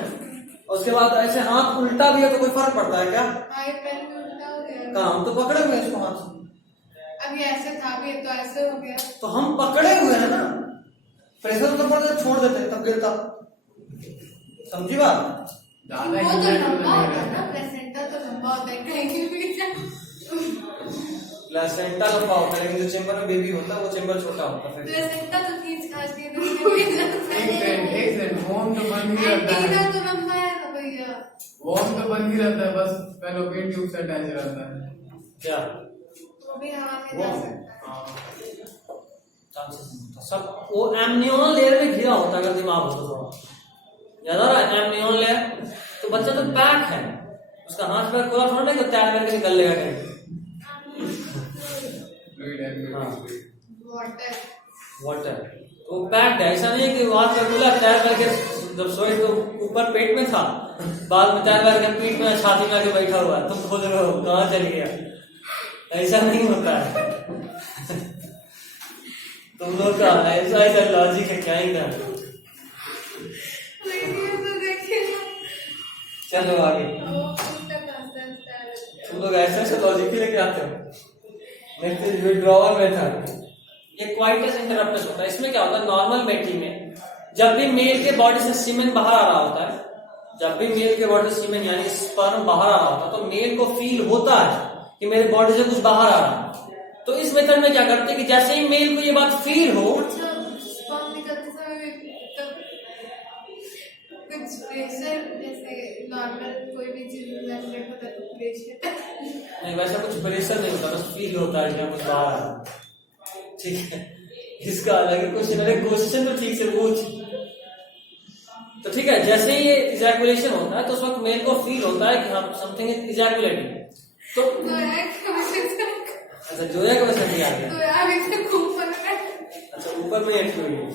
उसके बाद ऐसे हाथ उल्टा भी है तो कोई फर्क पड़ता है क्या? हाँ, ये पेन भी उल्टा हो गया। कहाँ? हम तो पकड़े हुए हैं इसको हाथ से। अब ये ऐसे था भी तो ऐसे हो गया। तो हम पकड़े हुए हैं ना, प्रेशर तो पड़ता छोड़ देते तब गिरता। समझी बात? ज्यादा वो तो यूज लंबा होता है करना ना, प्लेसेंटा तो लंबा होता है, कहीं भी प्लेसेंटा लंबा होता है लेकिन जो चेम्बर में बेबी होता है वो चेम्बर छोटा होता है। प्लेसेंटा तो खींच खाच के दूर भी जाता है। एक सेकंड वॉर्म तो बन ही रहता एंटीना है, तो लंबा है ना भैया। वॉर्म तो बन ही रहता है, बस फैलोपियन ट्यूब से अटैच रहता है। क्या वो भी हवा में जा सकता है। चांसेस नहीं होता सब, वो एमनियोन लेयर में घिरा होता है। अगर दिमाग हो तो थोड़ा याद आ रहा है एमनियोन लेयर, तो बच्चा तो पैक है, उसका हाथ पैर खुला थोड़ा नहीं तैयार करके निकल लेगा कहीं। फ्लूइड एंड हाँ। वाटर। वाटर तो पैक्ड है, ऐसा नहीं है कि हाथ पैर खुला तैयार करके जब सोए तो ऊपर पेट में था, बाद में तैयार करके पीठ में छाती में आके बैठा हुआ है, तुम खोज रहे हो कहाँ चल गया। ऐसा नहीं होता है। तुम लोग का ऐसा लॉजिक है क्या ही ना। वीडियो तो देखिए ना। चलो आगे, वो उसका concept है। तुम लोग ऐसे लॉजिक ही लेके आते हो। Next is withdrawal method. ये क्वाइटस इंटरप्टस होता है। इसमें क्या होता है, नॉर्मल मेटी में जब भी मेल के बॉडी से सीमेन बाहर आ रहा होता है, जब भी मेल के बॉडी से सीमेन यानी स्पर्म बाहर आ रहा होता है, तो मेल को फील होता है कि मेरे बॉडी से कुछ बाहर आ रहा है। तो इस मेथड में क्या करते हैं कि जैसे ही मेल को ये बात फील हो, अच्छा, स्पर्म निकलते समय तब कुछ प्रेशर, जैसे नॉर्मल कोई भी चीज इजैकुलेट होता है तो प्रेशर। नहीं वैसा कुछ प्रेशर नहीं होता, बस फील होता है कि कुछ बाहर आ रहा है। ठीक है, इसका अलग क्वेश्चन। अरे क्वेश्चन तो ठीक से पूछ। तो ठीक है, जैसे ही ये इजैकुलेशन होता है तो उस वक्त मेल को फील होता है कि हाँ समथिंग इज इजैकुलेटिंग। तो अच्छा जोया का वैसा नहीं आ गया। तो यार इतने ऊपर है। अच्छा ऊपर में एंट्री हुई है,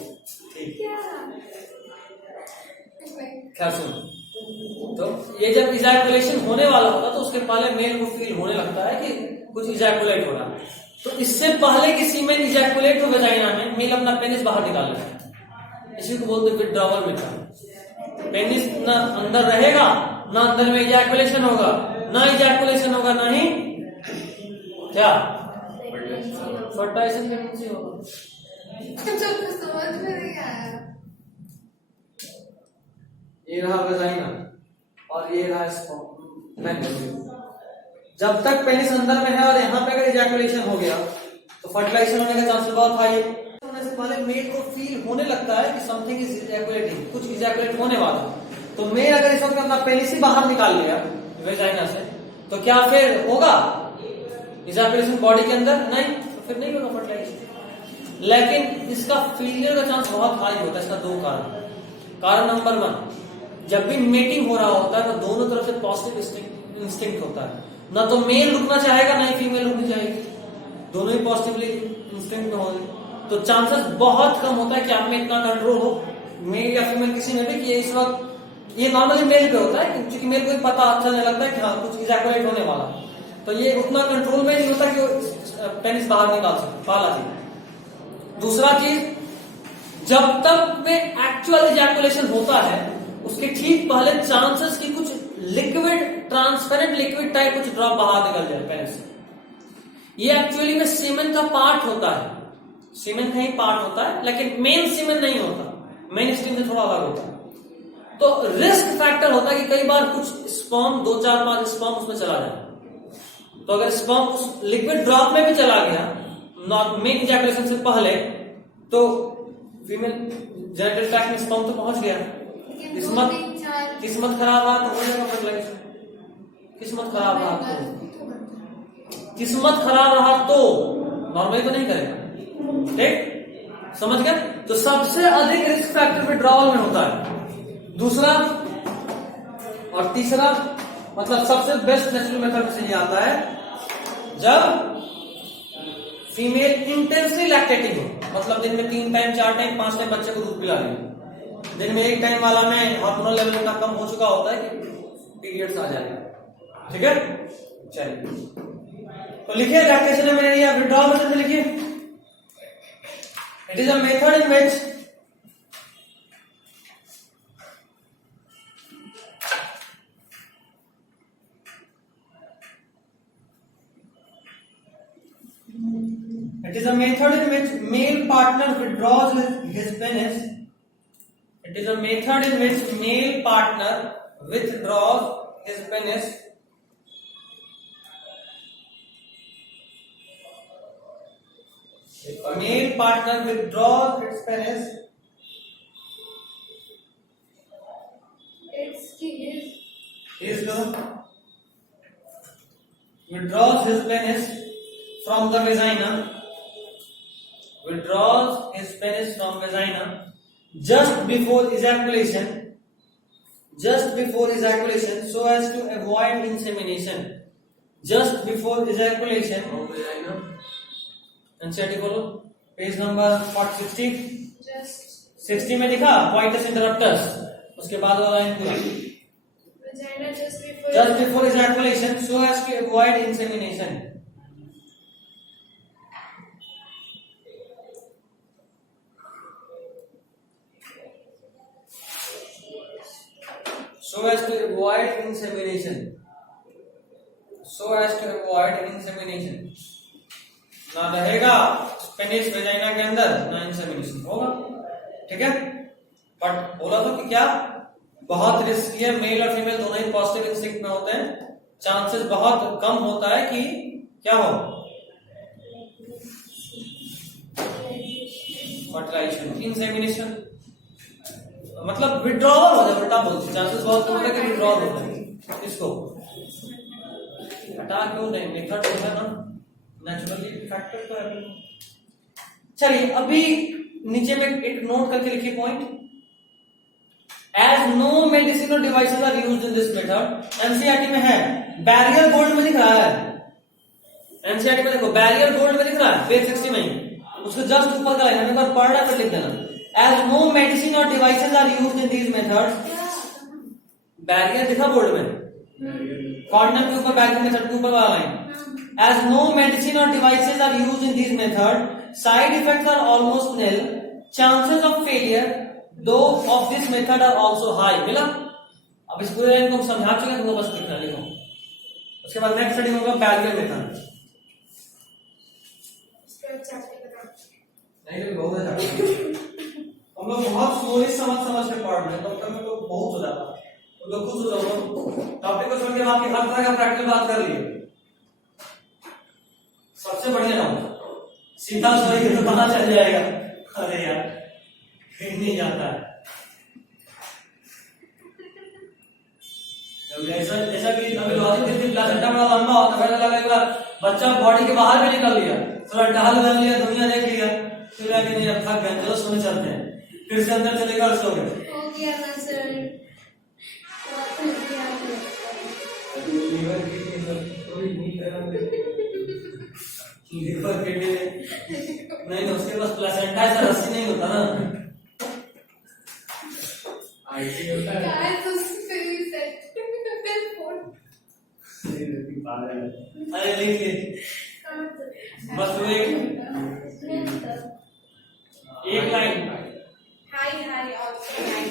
ठीक। क्या सुन, तो ये जब इजैकुलेशन होने वाला होता है तो उसके पहले मेल को फील होने लगता है कि कुछ इजैकुलेट हो रहा है। तो इससे पहले कि सीमेन इजैकुलेट हो वजाइना में, मेल अपना पेनिस बाहर निकाल लेता है। इसी को बोलते हैं विड्रॉवल मेथड। पेनिस ना अंदर रहेगा, ना अंदर में इजैकुलेशन होगा, ना इजैकुलेशन होगा, ना ही क्या फर्टाइजेशन प्रेगनेंसी होगा। तो समझ में नहीं आया। ये रहा वजाइना और ये रहा स्पर्म। जब तक पेनिस अंदर में है और यहाँ पे अगर इजैकुलेशन हो गया तो फर्टिलाइजेशन होने का चांस बहुत हाई है। होने से पहले मेल को फील होने लगता है कि समथिंग इज इजैकुलेटिंग, कुछ इजैकुलेट होने वाला है। तो मेल अगर इस वक्त अपना पेनिस ही बाहर निकाल लिया वेजाइना से, तो क्या फिर होगा इजैकुलेशन बॉडी के अंदर? नहीं, तो फिर नहीं होगा फर्टिलाइजेशन। लेकिन इसका फेलियर का चांस बहुत हाई होता है। इसका दो कारण नंबर 1, जब भी मेटिंग हो रहा होता है तो दोनों तरफ से पॉजिटिव इंस्टिंक्ट होता है। ना तो मेल रुकना चाहेगा ना ही फीमेल रुकनी चाहेगी, दोनों ही पॉजिटिवली इंस्टिंक्ट में होंगे। तो चांसेस बहुत कम होता है कि आप में इतना कंट्रोल हो मेल या फीमेल किसी में भी कि इस वक्त ये नॉर्मली मेल पे होता है क्योंकि मेल को पता चलने लगता है कि हाँ कुछ इजैकुलेट होने वाला है। तो ये उतना कंट्रोल में नहीं होता कि वो पेनिस बाहर निकाल सके। पहला चीज। दूसरा चीज, जब तक में एक्चुअल इजैकुलेशन होता है उसके ठीक पहले चांसेस की कुछ लिक्विड, ट्रांसपेरेंट लिक्विड टाइप कुछ ड्रॉप बाहर निकल जाए पेनिस से। ये एक्चुअली में सीमेन का पार्ट होता है, सीमेन का ही पार्ट होता है, लेकिन मेन सीमेन नहीं होता, मेन स्ट्रीम से थोड़ा अलग होता है। तो रिस्क फैक्टर होता है कि कई बार कुछ स्पर्म 2, 4, 5 स्पर्म उसमें चला जाए। तो अगर स्पर्म उस लिक्विड ड्रॉप में भी चला गया मेन इजैकुलेशन से पहले, तो फीमेल जेनिटल ट्रैक्ट में स्पर्म तो पहुंच गया। किस्मत खराब रहा तो हो जाएगा फर्टिलाइजेशन। किस्मत खराब रहा तो नॉर्मली तो नहीं करेगा। ठीक, समझ गए? तो सबसे अधिक रिस्क फैक्टर विड्रॉवल में होता है। दूसरा और तीसरा, मतलब सबसे बेस्ट नेचुरल मेथड से ये आता है जब फीमेल इंटेंसली लैक्टेटिंग हो, मतलब दिन में 3 टाइम 4 टाइम 5 टाइम बच्चे को दूध पिला रही है। दिन में 1 टाइम वाला में हार्मोनल लेवल इतना कम हो चुका होता है कि पीरियड्स आ जाएगा। ठीक है, चलिए तो लिखिए लैक्टेशन में मैंने दिया, विड्रॉवल मेथड में लिखिए it is a method in which partner withdraws his penis. It is a method in which male partner withdraws his penis male partner withdraws its penis It's his. Withdraws his penis from the vagina. Withdraws his penis from vagina just before ejaculation. Just before ejaculation, so as to avoid insemination. Just before ejaculation. NCERT खोलो, page number 60. Just 60 में लिखा coitus interruptus, उसके बाद वाला line पूरी. vagina just before ejaculation, so as to avoid insemination. So as to avoid insemination. So as to avoid insemination. ना रहेगा penis vagina के अंदर, ना इंसेमिनेशन होगा. ठीक है, बट बोला तो कि क्या बहुत रिस्की है. मेल और फीमेल दोनों ही पॉजिटिव इंस्टिंक्ट में होते हैं. चांसेस बहुत कम होता है कि क्या हो, फर्टिलाइजेशन, इंसेमिनेशन. मतलब विड्रॉल हो जाए, उल्टा बोलते, चांसेस बहुत कम होता है कि विड्रॉल हो जाए. इसको हटा क्यों नहीं, मेथड जो है ना नेचुरली फैक्टर तो है. चलिए अभी नीचे में एक नोट करके लिखिए point. As no medicinal devices are used in this method. NCERT में है, बैरियर गोल्ड में लिख रहा है. एनसीईआरटी में देखो बैरियर गोल्ड में लिख रहा है पेज 60 में, उसको जस्ट ऊपर का लाइन एक बार पढ़ रहा है, लिख देना. एज नो मेडिसिन और devices are used in this method. Barrier लिखा बोर्ड में, कॉर्नर के ऊपर बैरियर मेथड के ऊपर वाला line. As no medicine or devices are used in this method, side effects are almost nil. Chances of failure, though, of this method are also high. मिला? अब इस पूरे लाइन को हम समझा चुके हैं, तुमको बस लिखना लिखो. उसके बाद नेक्स्ट स्टडी होगा बैरियर मेथड. नहीं तो बहुत अच्छा. हम लोग बहुत स्लोली समझ के पढ़ रहे हैं, तो कभी तो बहुत हो जाता है. तो लोग खुद हो जाओ, टॉपिक को छोड़ के बाकी हर तरह का प्रैक्टिकल बात कर लिए. सबसे बढ़िया ना सीधा सोई तो पता चल जाएगा. अरे यार कहीं नहीं जाता है. जैसा जैसा कि अभी लॉजिक थी, प्लासेंटा बड़ा लंबा होता है, लगा एक बार बच्चा बॉडी के बाहर भी निकल लिया, थोड़ा टहल वहल लिया, दुनिया देख लिया, फिर कि नहीं अब थक गए, चलो सोने चलते हैं, फिर से अंदर चले गए और सो गए. हो गया ना सर. लीवर किडनी नहीं, तो उसके पास प्लेसेंटा ऐसा रस्सी नहीं होता ना. आईटी होता है. Guys, उससे ही सेट. अरे लिख ले बस एक line. Hi, also hi.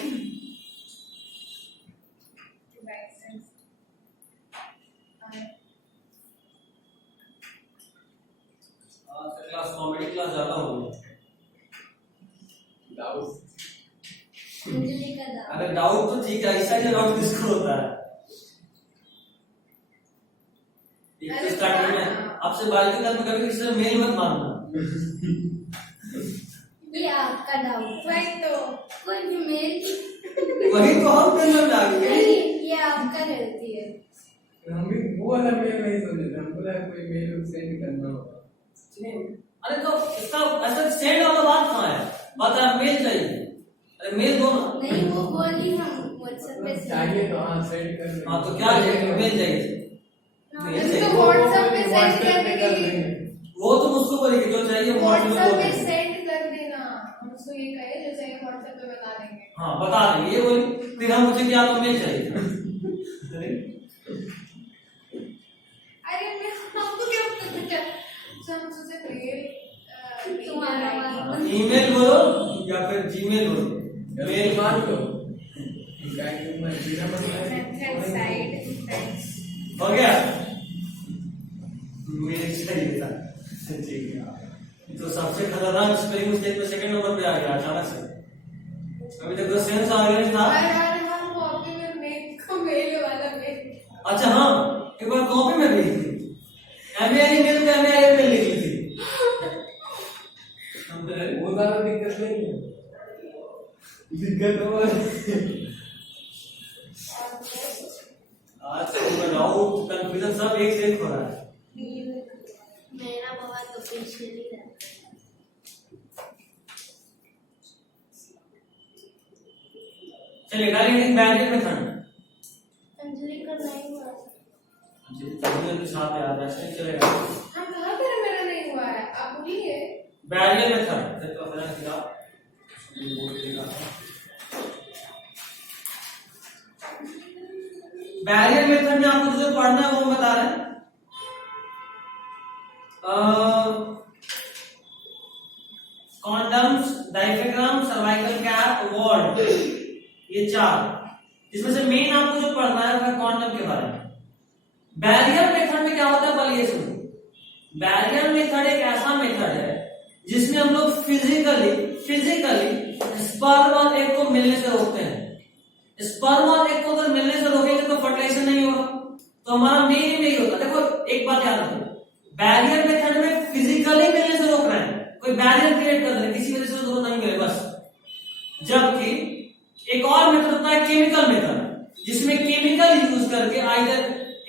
Class comedy class ज्यादा हो गई. अगर डाउट तो ठीक है, ऐसा ही डाउट किसको होता है. स्टार्टिंग में आपसे बात करने में कभी किसी से मेल मत मानना. ये आपका डाउट वही तो. कोई भी मेल वही तो हम टेंशन में आ गए. नहीं, ये आपका गलती है. हम भी वो वाला मेल नहीं सोचे थे, हमको लगा कोई मेल सेंड करना होगा. अरे तो इसका ऐसा सेंड वाला बात कहाँ है, बात है मेल चाहिए. अरे मेल दो ना. नहीं, वो बोली हम व्हाट्सएप पे चाहिए तो हाँ सेंड कर. हाँ तो क्या चाहिए, मेल चाहिए. तो व्हाट्सएप पे सेंड कर देंगे. वो तुम उसको बोलेगी जो चाहिए व्हाट्सएप पे सेंड कर देना. हम उसको ये कहे जो चाहिए व्हाट्सएप पे बता देंगे. हाँ बता देंगे, ये बोली फिर हम मुझे क्या तो मेल चाहिए. अरे मैं आपको क्या पता क्या हम सोचे तुम्हारा ईमेल बोलो या फिर जीमेल बोलो. मेल मान लो. गाइड में बिना मतलब साइड. हो गया. मेल चाहिए था. ठीक है, तो सबसे खतरनाक स्पेलिंग मिस्टेक पे सेकंड नंबर पे आ गया अचानक से। अभी तक तो सेंस ऑर्गेनिक था। यार हम कॉपी में मेल वाला मेल। अच्छा हाँ, एक बार कॉपी में भी एमएआई मेल पे एमएआई मेल लिख ली थी। वो ज्यादा दिक्कत नहीं है, दिक्कत तो आज डाउट कंफ्यूजन सब एक से एक हो रहा है। मेरा बहुत ऑफिशियली है। चलिए डायरेक्ट बैरियर मेथड। अंजलि का नहीं हुआ। जी तभी के साथ याद है ऐसे चलेगा। हम कहाँ पे मेरा नहीं हुआ है, आप बोलिए। बैरियर मेथड फिर तो अपना किया बैरियर मेथड में आपको जो पढ़ना है वो बता रहे हैं। Condoms, diaphragm, cervical cap, vault, ये चार। इसमें से मेन आपको जो पढ़ना है वो है कॉन्डम के बारे में। बैरियर मेथड में क्या होता है पहले ये सुनो। बैरियर मेथड एक ऐसा मेथड है जिसमें हम लोग फिजिकली स्पर्म और एग को मिलने से रोकते हैं। स्पर्म और एग को अगर मिलने से रोकेंगे तो फर्टिलाइजेशन नहीं होगा। तो हमारा मेन नहीं होता। देखो एक बात याद रखो, बैरियर मेथड में फिजिकली मिलने से रोक रहे हैं, कोई बैरियर क्रिएट कर रहे हैं, किसी वजह से दोनों नहीं मिले बस। जबकि एक और मेथड होता है केमिकल मेथड, जिसमें केमिकल यूज करके आइदर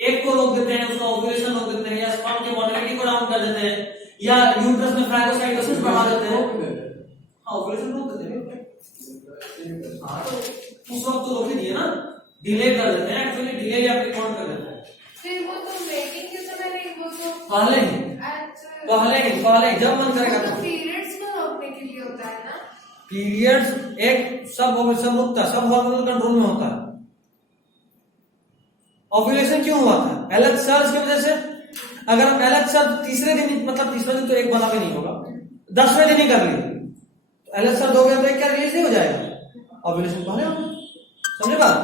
एग को रोक देते हैं, उसका ओव्यूलेशन रोक देते हैं, या स्पर्म के मोटिलिटी को डाउन कर देते हैं, या यूट्रस में फाइगोसाइटोसिस बढ़ा देते हैं। हाँ ओव्यूलेशन रोक देते हैं। हाँ उस वक्त तो रोक ही दिए ना, डिले कर देते हैं, एक्चुअली डिले या प्रीपोन कर देते हैं। फिर वो तो मेकिंग के समय नहीं, वो तो पहले ही जब मन करेगा तो। पीरियड्स को रोकने के लिए होता है ना। पीरियड्स एक सब रुकता है, सब हार्मोनल कंट्रोल में होता है। ओव्यूलेशन क्यों हुआ था? एलएच सर्ज की वजह से। अगर हम एलएच सर्ज तीसरे दिन, मतलब तीसरा दिन तो एक बना भी नहीं होगा, 10वें दिन ही कर ली तो एलएच सर्ज हो गया तो एक क्या रिलीज नहीं हो जाएगा, ओव्यूलेशन पहले होगा। समझे बात?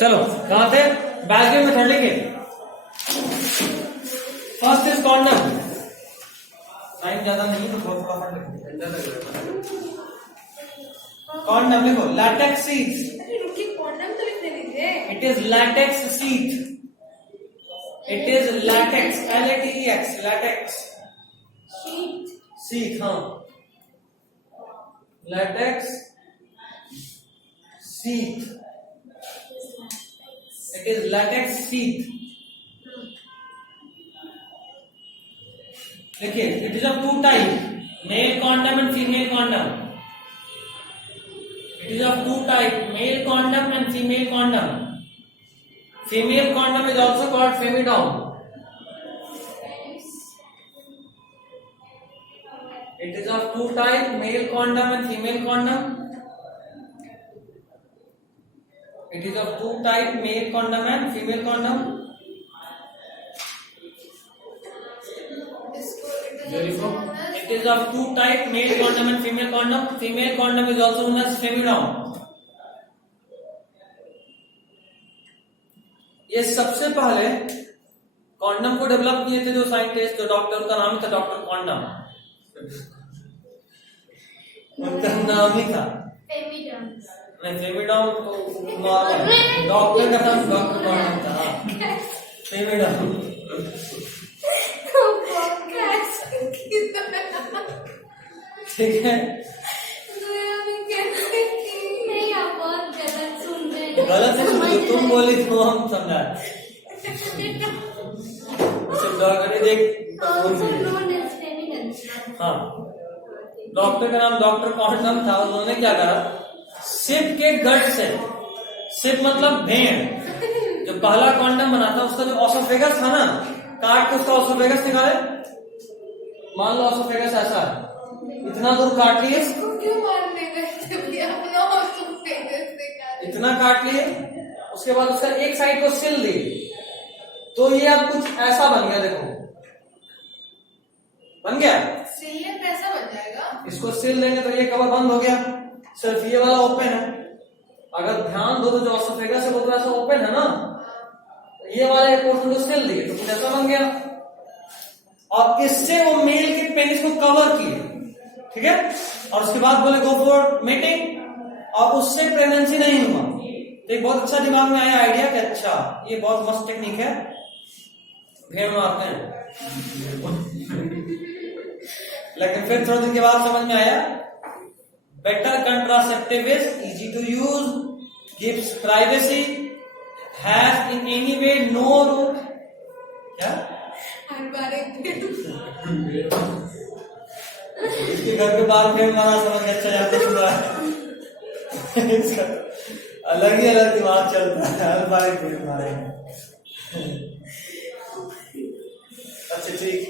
चलो कहां थे? बैरियर मेथड लेंगे। First is condom. टाइम ज्यादा नहीं तो थोड़ा फटाफट लिखो। कॉन्डम लिखो, लैटेक्स शीथ। अरे रुकिए, कॉन्डम तो लिखने दीजिए। It is latex sheath. It is latex, LATEX, latex sheath. हाँ latex sheath. It is latex sheath. देखिए, it is of two type, male condom and female condom. It is of two type, male condom and female condom. Female condom is also called femidom. It is of two type, male condom and female condom. It is of two type, male condom and female condom. It is of two type, male condom and female condom. Female condom is also known as femidom. ये सबसे पहले condom को develop किए थे जो scientist, जो doctor, उनका नाम था डॉक्टर कॉन्डम। उनका नाम ही था नहीं, फेमिडॉम तो नॉर्मल, डॉक्टर का नाम डॉक्टर कॉन्डम था। फेमिडॉम ठीक है। नहीं आप बहुत गलत सुन रहे हैं। गलत से सुन, तुम बोली तो हम समझा। डॉक्टर देख, हाँ डॉक्टर का नाम डॉक्टर कॉन्डम था। उन्होंने क्या करा, सिप के गट से, सिप मतलब भेड़, जो पहला कॉन्डम बना था उसका जो ऑसोफेगस था ना, काट के उसका ऑसोफेगस निकाले। मान लो ऑसोफेगस ऐसा है, इतना दूर काट लिए, क्यों मारने गए थे भैया? अपना ऑसोफेगस निकाल, इतना काट लिए, उसके बाद उसका एक साइड को सिल दी, तो ये अब कुछ ऐसा बन गया। देखो बन गया, सिलने पे ऐसा बन जाएगा। इसको सिल देंगे तो ये कवर बंद हो गया, सिर्फ ये वाला ओपन है। अगर ध्यान दो तो जो ऑसोफेगस है वो तो ऐसा ओपन है ना, तो ये वाले पोर्शन को सिल दिए तो कुछ ऐसा बन गया, और इससे वो मेल के पेनिस को कवर किए, ठीक है, और उसके बाद बोले गो फॉर मीटिंग, और उससे प्रेगनेंसी नहीं हुआ। तो एक बहुत अच्छा दिमाग में आया आइडिया कि अच्छा ये बहुत मस्त टेक्निक है, भेड़ मारते हैं। लेकिन फिर थोड़े दिन के बाद समझ में आया better contraceptive is easy to use, gives privacy, has in any way no role, क्या हर बार एक इसके घर के बाहर भेड़ मारा समझ में अच्छा जाता है। इसका अलग ही अलग दिमाग चलता है, हर बार एक भेड़ मारे। अच्छा ठीक,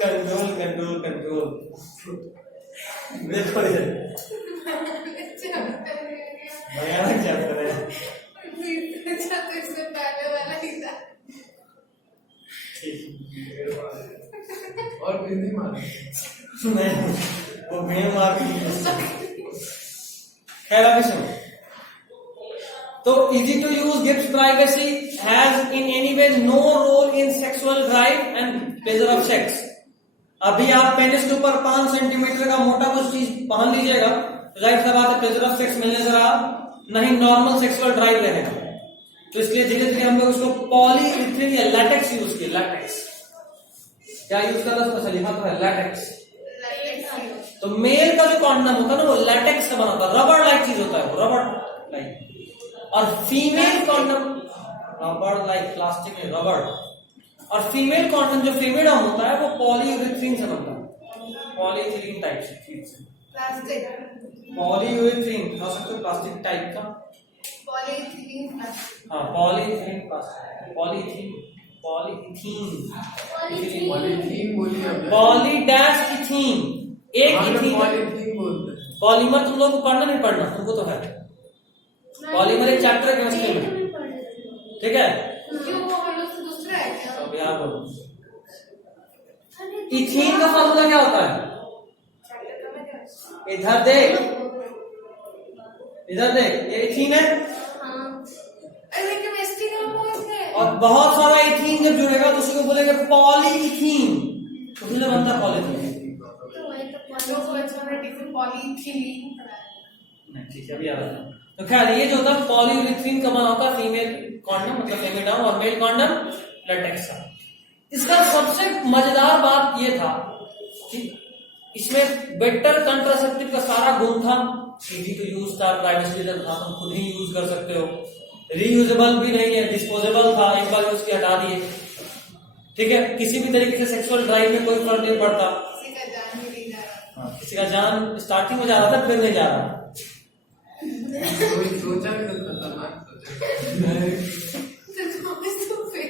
कंट्रोल कंट्रोल कंट्रोल, देखो ये भयानक चैप्टर है। अच्छा तो इससे पहले वाला ही था। और भी नहीं मारा। नहीं, वो भेड़ मार के खैर अभी सुनो। तो easy to use, gives privacy, has in any way no role in sexual drive and pleasure of sex. अभी आप पेनिस के ऊपर 5 सेंटीमीटर का मोटा कुछ चीज पहन लीजिएगा तो जाहिर सी बात है प्लेजर ऑफ सेक्स मिलने जरा नहीं, नॉर्मल सेक्सुअल ड्राइव रहेगा। तो इसलिए धीरे धीरे हम लोग उसको पॉलीइथीलीन या लैटेक्स यूज किए। लैटेक्स क्या यूज कर रहा है, उसमें लिखा तो है लैटेक्स। तो मेल का जो कॉन्डम होता है ना वो लैटेक्स का बना होता है, रबड़ लाइक चीज होता है वो, रबड़ लाइक। और फीमेल कॉन्डम रबड़ लाइक, प्लास्टिक में रबड़। और फीमेल कॉन्डम जो फीमेडम होता है वो पॉलीयूरेथ्रीन से बनता है, पॉलीइथीलीन टाइप से चीज से। प्लास्टिक, पॉलीयूरेथ्रीन कह सकते हो, प्लास्टिक टाइप का। पॉलीइथीलीन प्लास्टिक, हाँ पॉलीइथीलीन प्लास्टिक, पॉलीइथीन, पॉलीइथीन, पॉलीथीन बोलिए आपने। पॉली डैश इथीन, एक इथीन। पॉलीथीन बोलते हैं। पॉलीमर तुम लोग को पढ़ना नहीं पढ़ना, तुमको तो है पॉलीमर एक चैप्टर है केमिस्ट्री में, ठीक है। क्यों वो हम लोग से दूसरा है क्या? अब यार बोलो, इथीन का फॉर्मूला क्या होता है? इधर देख, इधर देख, ये इथीन है अरे केमिस्ट्री का कोर्स है। और बहुत सारा इथीन जब जुड़ेगा तो उसको बोलेंगे पॉलीइथीन, तो फिर बनता है पॉलीथीन। जो बच्चों ने टिफिन पॉलीइथीलीन पढ़ा है। ठीक है, अभी आ रहा है। तो खैर ये जो होता है पॉलीयूरेथ्रीन का बना होता है फीमेल कॉन्डम, मतलब फेमिडम, और मेल कॉन्डम लैटेक्स का। इसका सबसे मजेदार बात ये था कि इसमें बेटर कंट्रासेप्टिव का सारा गुण था, इजी टू यूज था, प्राइवेसी था, तुम खुद ही यूज कर सकते हो, रीयूजेबल भी नहीं है, डिस्पोजेबल था, एक बार यूज किया हटा दिए, ठीक है। किसी भी तरीके से सेक्सुअल ड्राइव में कोई फर्क नहीं पड़ता, किसी का जान भी नहीं जा रहा। किसी का जान स्टार्टिंग में जा रहा था फिर नहीं जा रहा। कोई सोचा भी तो खतरनाक सोचा। तो फिर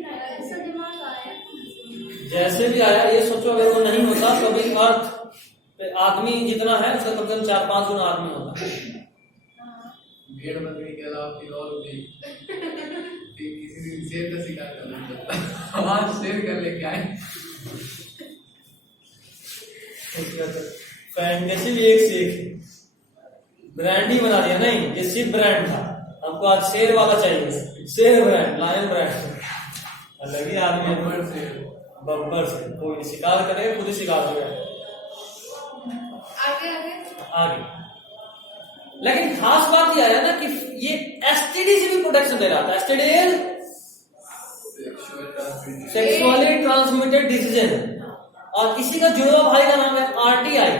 ऐसा दिमाग आया। जैसे भी आया, ये सोचो अगर वो नहीं होता तो भाई अर्थ आदमी जितना है उसका कम से कम 4-5 गुना आदमी होता है। भेड़ बकरी के अलावा फिर और भी किसी दिन शेर का शिकार करना चाहता। आज शेर कर लेके आए। फैंटेसी भी एक सीख, ब्रांड ही बना दिया। नहीं, ये सिर्फ ब्रांड था, हमको आज शेर वाला चाहिए, शेर ब्रांड, लायन ब्रांड। अलग ही आदमी बम्पर से बम्पर से कोई शिकार करे, खुद ही शिकार हो गया। आगे आगे आगे लेकिन खास बात यह है ना कि ये एसटीडी से भी प्रोटेक्शन दे रहा था। एसटीडी सेक्सुअली ट्रांसमिटेड डिजीज है, और इसी का जुड़वा भाई का नाम है RTI.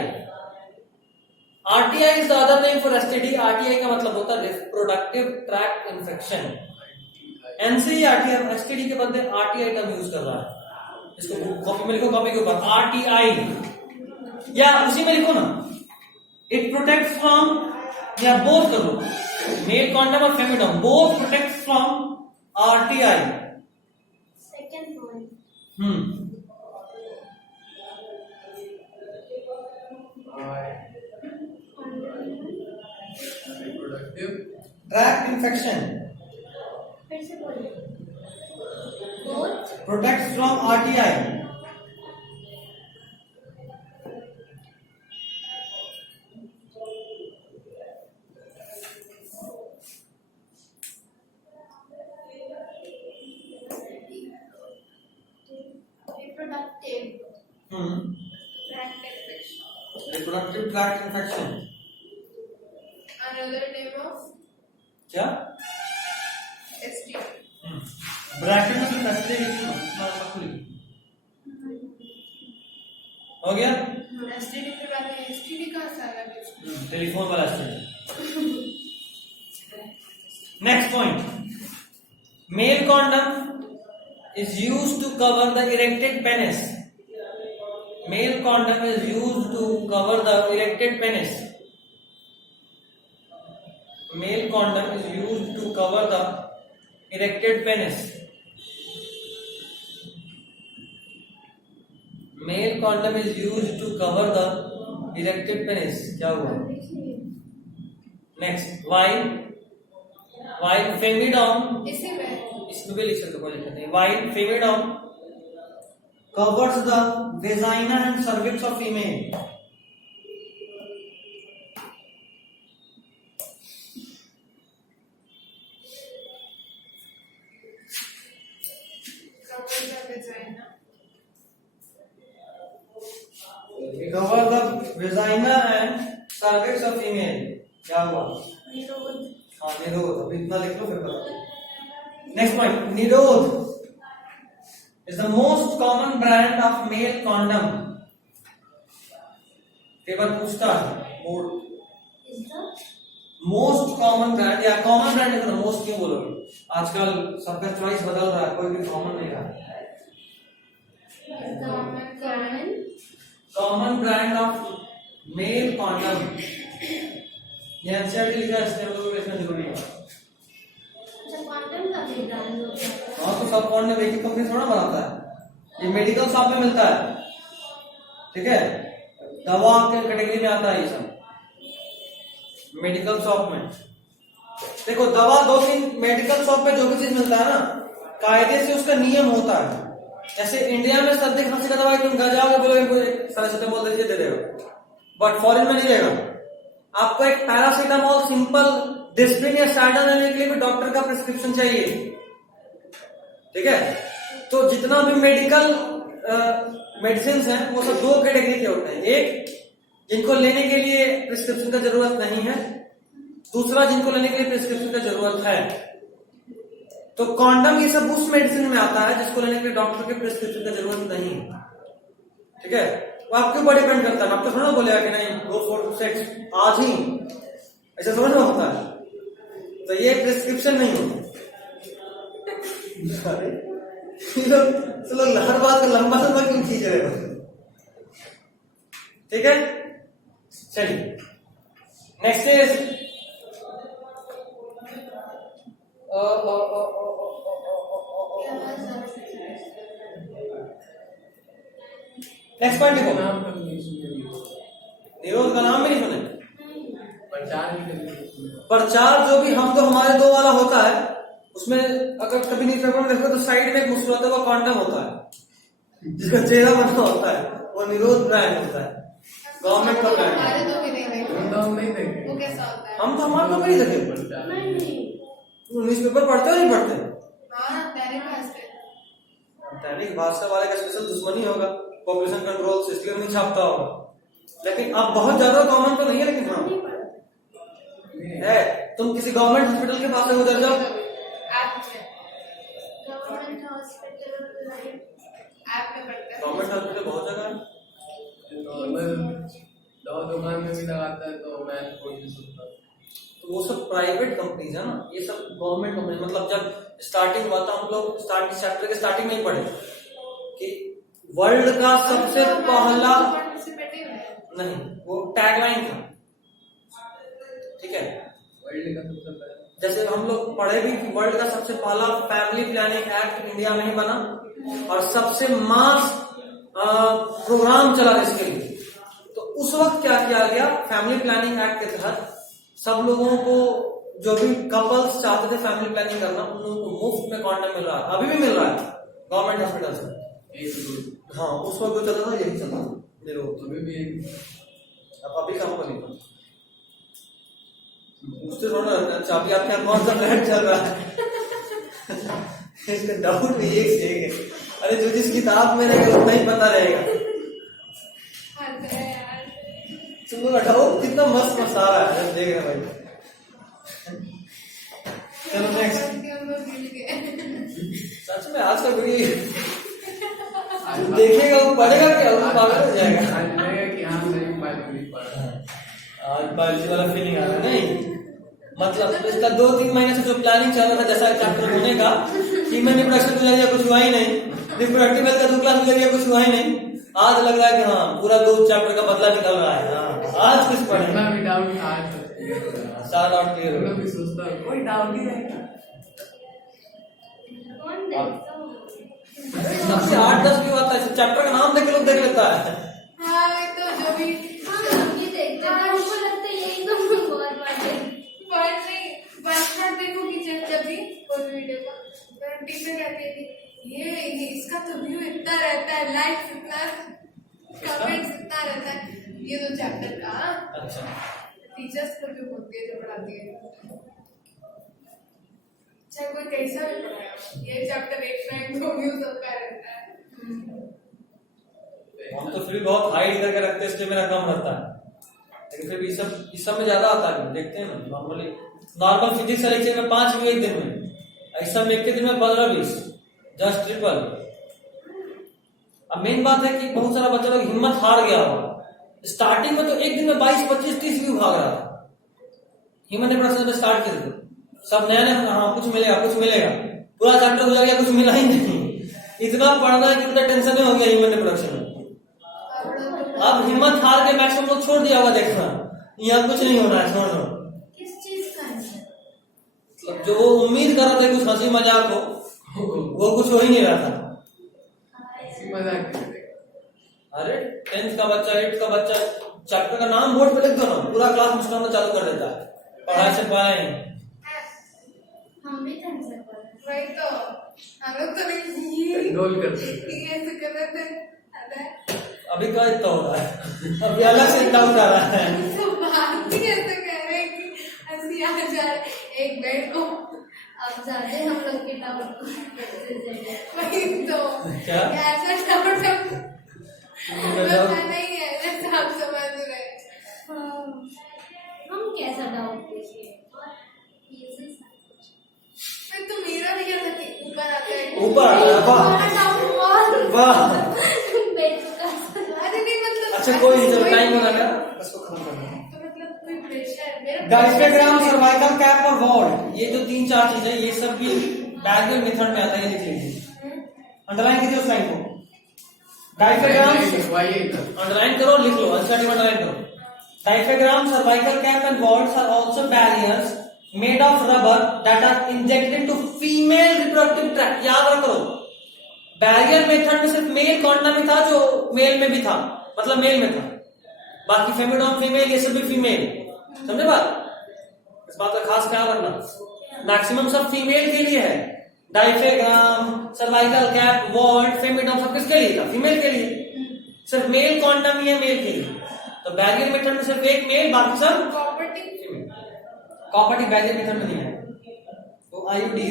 RTI is the other name for STD. RTI का मतलब होता है reproductive tract infection. NCERT STD के बदले आरटीआई टर्म यूज कर रहा है। इसको कॉपी में लिखो, कॉपी के ऊपर आरटीआई, या उसी में लिखो ना, इट प्रोटेक्ट फ्रॉम, या बोथ करो, मेल कॉन्डम और femidom both protect from RTI. Second point, reproductive tract infection फिर से बोलिए। Both protect from RTI. Tract infection. Reproductive tract infection. Another name of क्या? STD. ब्रैकेट में सिर्फ हो गया। STD के बाद में STD का सारा कुछ। टेलीफोन वाला STD। Next point, male condom is used to cover the erected penis. Male condom is used to cover the erected penis. Male condom is used to cover the erected penis. Male condom is used to cover the erected penis. क्या हुआ? Next, while femidom, इसी में इसमें भी लिख सकते हो, कोई दिक्कत नहीं। While femidom covers the vagina and cervix of female. cover the vagina. Cover the vagina and cervix of female. क्या हुआ? हाँ, निरोध। अभी इतना लिख लो फिर बता। Next point, Nirod is the most common brand of male condom. Paper पूछता है बोर्ड, मोस्ट कॉमन ब्रांड या कॉमन ब्रांड है, मोस्ट क्यों बोलोगे? आजकल सबका चॉइस बदल रहा है, कोई भी कॉमन नहीं रहा। Common brand of male condom, ये एनसीईआरटी लिखा है, इसलिए हम लोगों को इसमें जरूरी है। हाँ, तो सब कॉन्डम एक ही कंपनी थोड़ा बनाता है, ये मेडिकल शॉप में मिलता है, ठीक है, दवा के कैटेगरी में आता है ये सब, मेडिकल शॉप में। देखो दवा 2-3 मेडिकल शॉप पे जो भी चीज मिलता है ना, कायदे से उसका नियम होता है। जैसे इंडिया में सर्दी खांसी का दवाई तुम घर जाओगे, बोलोगे पैरासिटामोल दे दीजिए, दे देगा, बट फॉरेन में नहीं देगा। आपको एक पैरासिटामोल सिंपल डिस्प्रिन या स्टार्टर लेने के लिए भी डॉक्टर का प्रिस्क्रिप्शन चाहिए, ठीक है। तो जितना भी मेडिकल मेडिसिन हैं वो सब 2 कैटेगरी के होते हैं, एक जिनको लेने के लिए प्रिस्क्रिप्शन का जरूरत नहीं है, दूसरा जिनको लेने के लिए प्रिस्क्रिप्शन का जरूरत है। तो कॉन्डम ये सब उस मेडिसिन में आता है जिसको लेने के लिए डॉक्टर के प्रिस्क्रिप्शन का जरूरत नहीं है, ठीक है। वो आपके ऊपर डिपेंड करता है, डॉक्टर थोड़ा बोलेगा कि नहीं गो फॉर सेक्स आज ही, ऐसा थोड़ा ना होता है। तो ये प्रिस्क्रिप्शन नहीं होता। लोग हर बात को लंबा क्यों खींच रहे हो, ठीक है। चलिए नेक्स्ट इज नेक्स्ट पॉइंट देखो, नाम कभी नहीं सुने, निरोध का नाम भी नहीं सुने। प्रचार भी कभी प्रचार जो भी हम तो हमारे 2 वाला होता है, उसमें अगर कभी न्यूज़पेपर में देखो तो साइड में एक मुस्कुराता हुआ कॉन्डम होता है जिसका चेहरा बना होता है, वो निरोध ब्रांड होता है, गवर्नमेंट का ब्रांड। हमारे तो भी नहीं देखे, तो हम नहीं देखे। वो कैसा होता है? हम तो हमारे तो नहीं देखे। न्यूज़पेपर पढ़ते हो नहीं पढ़ते? हाँ, दैनिक भास्कर। दैनिक भास्कर वाले का स्पेशल दुश्मनी होगा पॉपुलेशन कंट्रोल से, इसलिए नहीं छापता होगा। लेकिन अब बहुत ज्यादा कॉमन तो नहीं है, लेकिन हाँ है। तुम किसी गवर्नमेंट हॉस्पिटल के पास उधर जाओ, ऐप में पढ़ते हैं। गवर्नमेंट हॉस्पिटल बहुत जगह है। नॉर्मल दवा दुकान में भी लगाता है, तो मैं खोल नहीं सकता। तो वो सब प्राइवेट कंपनीज है ना, ये सब गवर्नमेंट कंपनी। मतलब जब स्टार्टिंग हुआ था, हम लोग चैप्टर के स्टार्टिंग में ही पढ़े कि वर्ल्ड का सबसे पहला, नहीं वो टैगलाइन था, ठीक है। वर्ल्ड का सबसे पहला, जैसे हम लोग पढ़े भी कि वर्ल्ड का सबसे पहला फैमिली प्लानिंग एक्ट इंडिया में ही बना, और सबसे मास प्रोग्राम चला इसके लिए। तो उस वक्त क्या किया गया, फैमिली प्लानिंग एक्ट के तहत सब लोगों को, जो भी कपल्स चाहते थे फैमिली प्लानिंग करना, उन लोगों को मुफ्त में कॉन्डम मिल रहा है, अभी भी मिल रहा है गवर्नमेंट हॉस्पिटल से। हाँ, उस वक्त जो चला था यही चला निरोध, अभी भी अब अभी काम को नहीं पता। उससे थोड़ा अच्छा, अभी आपके यहाँ कौन सा ब्रांड चल रहा है इसका डाउट भी एक से एक है। अरे जो जिस किताब में रहेगा उतना ही पता रहेगा, बिल्कुल हटाओ, कितना मस्त मसाला है, देख रहे भाई। चलो नेक्स्ट। सच में आज का वीडियो देखेगा वो पढ़ेगा क्या, वो पागल हो जाएगा। आज लगेगा कि हाँ सही बायोलॉजी पढ़ रहा है। आज बायोलॉजी वाला फीलिंग आ रहा है नहीं, मतलब इसका 2-3 महीने से जो प्लानिंग चल रहा था जैसा चैप्टर होने का, ह्यूमन रिप्रोडक्शन के जरिए कुछ हुआ ही नहीं, रिप्रोडक्टिव हेल्थ का 2 क्लास के जरिए कुछ हुआ ही नहीं। आज लग रहा है कि हाँ पूरा 2 चैप्टर का बदला निकल रहा है। हाँ आज कुछ पढ़े, इतना भी डाउट था आज तक क्लियर हो गया। सारा डाउट क्लियर हो मैं गया। भी सोचता हूँ कोई डाउट ही नहीं था। कौन देखता हूँ? सबसे 8-10 क्यों आता है, चैप्टर का नाम देख के लोग देख लेता है। हाँ वही तो जो भी हाँ, ये देखते हैं, हमको लगता है यही तो बहुत बात है। बात नहीं, बात मत देखो कि जब भी कोई वीडियो का टीचर कहती है कि ये इसका तो व्यू इतना रहता है, लाइक्स इतना, कमेंट्स इतना रहता है, ये 2 चैप्टर का अच्छा टीचर्स को जो होती है जो पढ़ाती है, चाहे कोई कैसा भी पढ़ाया, ये चैप्टर 1 रैंक 2 व्यू सबका रहता है। हम तो फिर भी बहुत हाइड करके रखते हैं, इसलिए मेरा कम रहता है, लेकिन फिर भी इस सब में ज्यादा आता है। देखते हैं ना, नॉर्मली नॉर्मल फिजिक्स वाले लेक्चर में 5 व्यू एक दिन में, ऐसा में एक के दिन में 15-20, जस्ट ट्रिपल। अब मेन बात है कि बहुत सारा बच्चा लोग हिम्मत हार गया होगा। स्टार्टिंग में तो एक दिन में 22-25-30 व्यू भाग रहा था, ह्यूमन रिप्रोडक्शन में स्टार्ट किए थे, सब नया नया, हाँ कुछ मिलेगा कुछ मिलेगा, पूरा चैप्टर हो जाएगा, कुछ मिला ही नहीं। इतना पढ़ना है कि उतना टेंशन में हो गया ह्यूमन रिप्रोडक्शन में। अब हिम्मत हार के मैक्सिमम लोग छोड़ दिया होगा देखना, यहाँ कुछ नहीं होना है, छोड़ दो। किस चीज का है? मतलब जो वो उम्मीद कर रहे थे कुछ हंसी मजाक हो, वो कुछ हो ही नहीं रहा था। इसी मजाक करते हैं। अरे 10th का बच्चा 8th का बच्चा चैप्टर का नाम बोर्ड पे लिख दो ना, पूरा क्लास मुस्कुराना चालू कर देता है, पढ़ाई से पढ़ाई। हम भी टेंशन कर रहे हैं। वही तो हम लोग तो नहीं कंट्रोल करते हैं। ये ऐसे कर रहे थे, अरे अभी का इतना हो रहा है, अभी अलग से इतना उठा रहा है। तो बात ही ऐसे कह रहे हैं कि हंसी आ जाए एक बेड को, अब जाते हैं हम लोग के टाउन वही तो क्या? ऐसा डाउट नहीं है जैसे आप समझ रहे हैं। हम कैसा डाउट पूछिए? फिर तो मेरा भी क्या था कि ऊपर आता है, ऊपर आ रहा है, वाह वाह। अरे नहीं मतलब अच्छा कोई नहीं, चलो टाइम हो रहा है, इसको खत्म करना है। तो मतलब कोई प्रेशर मेरा डायफ्राम, सर्वाइकल कैप और वॉल्ट, ये जो 3-4 चीजें, ये सब भी बैगल मेथड में आता है, ये लिख लीजिए, अंडरलाइन कीजिए उस लाइन को। डायफ्राम अंडरलाइन करो, लिख लो, अंडरलाइन करो। Diaphragm, cervical cap and vaults are also barriers made of rubber that are injected into female reproductive tract. याद रखो, बैरियर मेथड में सिर्फ मेल कॉन्डम ही था जो मेल में भी था, मतलब मेल में था, बाकी फेमिडॉन फीमेल, ये सब भी फीमेल। समझे बात? इस बात का खास ख्याल रखना, मैक्सिमम सब फीमेल के लिए है। डायफ्राम, सर्वाइकल कैप, वॉल्ट, फेमिडॉन सब किसके लिए था? फीमेल के लिए। सिर्फ मेल कॉन्डम ही है मेल के लिए। तो बैरियर मेथड में सिर्फ एक मेल, बाकी सब property female. Copper T barrier method में नहीं है। तो आईयूडी,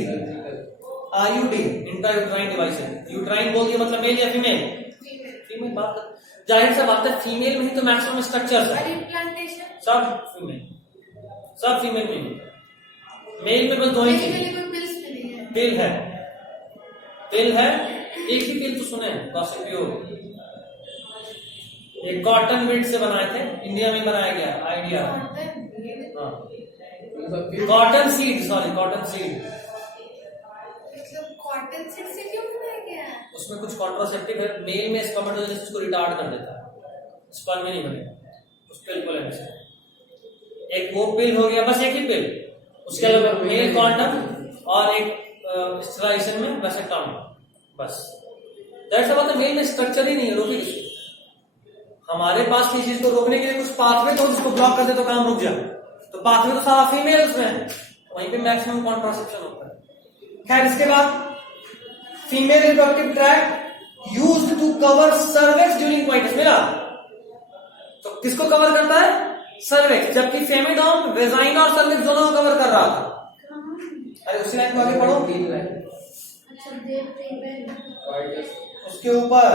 आईयूडी इंट्रायूट्राइन डिवाइस है। यूट्राइन बोल दिया मतलब मेल या फीमेल? फीमेल। बात जाहिर सा बात है, फीमेल में ही तो मैक्सिमम स्ट्रक्चर्स है, इम्प्लांटेशन सब फीमेल, सब फीमेल में। मेल में बस 2 ही चीज, पिल्स भी नहीं है। पिल है, पिल है, एक ही पिल तो सुने, गॉसिपियो, ये कॉटन वीट से बनाए थे, इंडिया में बनाया गया आइडिया। हाँ, cotton seed, sorry cotton seed. मतलब कॉटन सीड से क्यों बनाया गया है? उसमें कुछ कॉन्ट्रासेप्टिव है, मेल में स्पर्मेटोजेनेसिस को रिटार्ड कर देता है, स्पर्म में नहीं बनेगा उस पिल को लेने से। एक वो पिल हो गया, बस एक ही पिल, उसके अलावा मेल कॉन्डम और एक स्टेरिलाइजेशन में वैसेक्टॉमी, बस। दैट्स व्हाई मेल में स्ट्रक्चर ही नहीं है, रोके किसको? हमारे पास किसी चीज को रोकने के लिए कुछ पाथवे तो जिसको ब्लॉक कर दे तो काम रुक जाए, तो पाथवे तो सारा फीमेल्स में है, वहीं पे मैक्सिमम कॉन्ट्रासेप्शन होता है। खैर, इसके बाद female reproductive tract used to cover cervix during coitus. मिला? तो किसको कवर करता है? सर्विक्स, जबकि फेमिडॉन वेजाइना और सर्विक्स दोनों को कवर कर रहा था। अरे उसी लाइन को आगे पढ़ो, अच्छा देव उसके ऊपर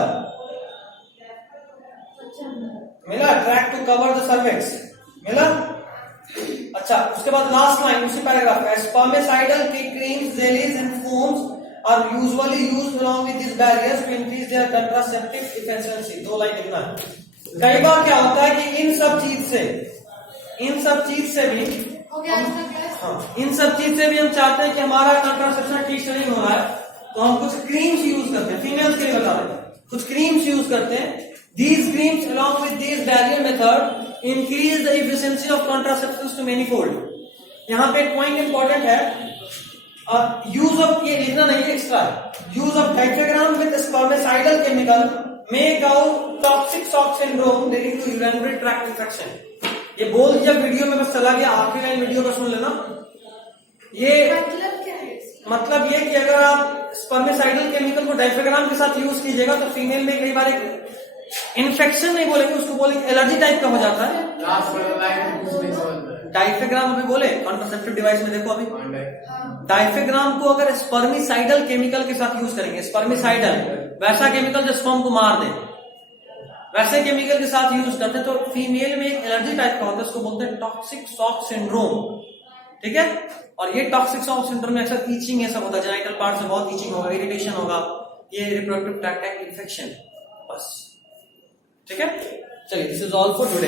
अच्छा मिला, track to cover the cervix, मिला। अच्छा, उसके बाद लास्ट लाइन उसी पैराग्राफ में, spermicidal creams, jellies and foams are usually used along with this barriers to increase their contraceptive efficiency. 2 line लिखना है। कई बार क्या होता है कि इन सब चीज से भी हो गया आज का क्लास। हाँ, इन सब चीज से भी हम चाहते हैं कि हमारा कंट्रासेप्शन ठीक से नहीं हो रहा है, तो हम कुछ क्रीम्स यूज करते हैं। फीमेल्स के लिए बता रहे हैं, कुछ क्रीम्स यूज करते हैं। These creams along with this barrier method increase the efficiency of contraceptives to manyfold। यहाँ पे एक पॉइंट इंपॉर्टेंट है, यूज ऑफ, ये लिखना नहीं है extra, use of diaphragm with spermicidal chemical may cause toxic shock syndrome leading to urinary tract infection. ये बोल दिया वीडियो में, बस चला गया, आखिरी लाइन वीडियो का सुन लेना। ये मतलब क्या है इसका? मतलब ये कि अगर आप स्पर्मिसाइडल केमिकल को डाइफेग्राम के साथ यूज कीजिएगा तो फीमेल में कई बार एक इन्फेक्शन नहीं बोलेंगे, उसको बोलेंगे एलर्जी टाइप का हो जाता है। लास्ट वाला लाइन कुछ नहीं समझ में आया। डाइफेग्राम अभी बोले, कॉन्ट्रासेप्टिव डिवाइस में देखो अभी, हाँ। डाइफेग्राम को अगर स्पर्मिसाइडल केमिकल के साथ यूज करेंगे, स्पर्मिसाइडल वैसा केमिकल जो स्पर्म को मार दे, वैसे केमिकल के साथ यूज करते हैं तो फीमेल में एक एलर्जी टाइप का होता है, उसको बोलते हैं टॉक्सिक शॉक सिंड्रोम। ठीक है, और ये टॉक्सिक शॉक सिंड्रोम में अक्सर ईचिंग ये सब होता है, जेनिटल पार्ट से बहुत ईचिंग होगा, इरिटेशन होगा, ये रिप्रोडक्टिव ट्रैक्ट इन्फेक्शन, बस। ठीक है, चलिए, this is all for today.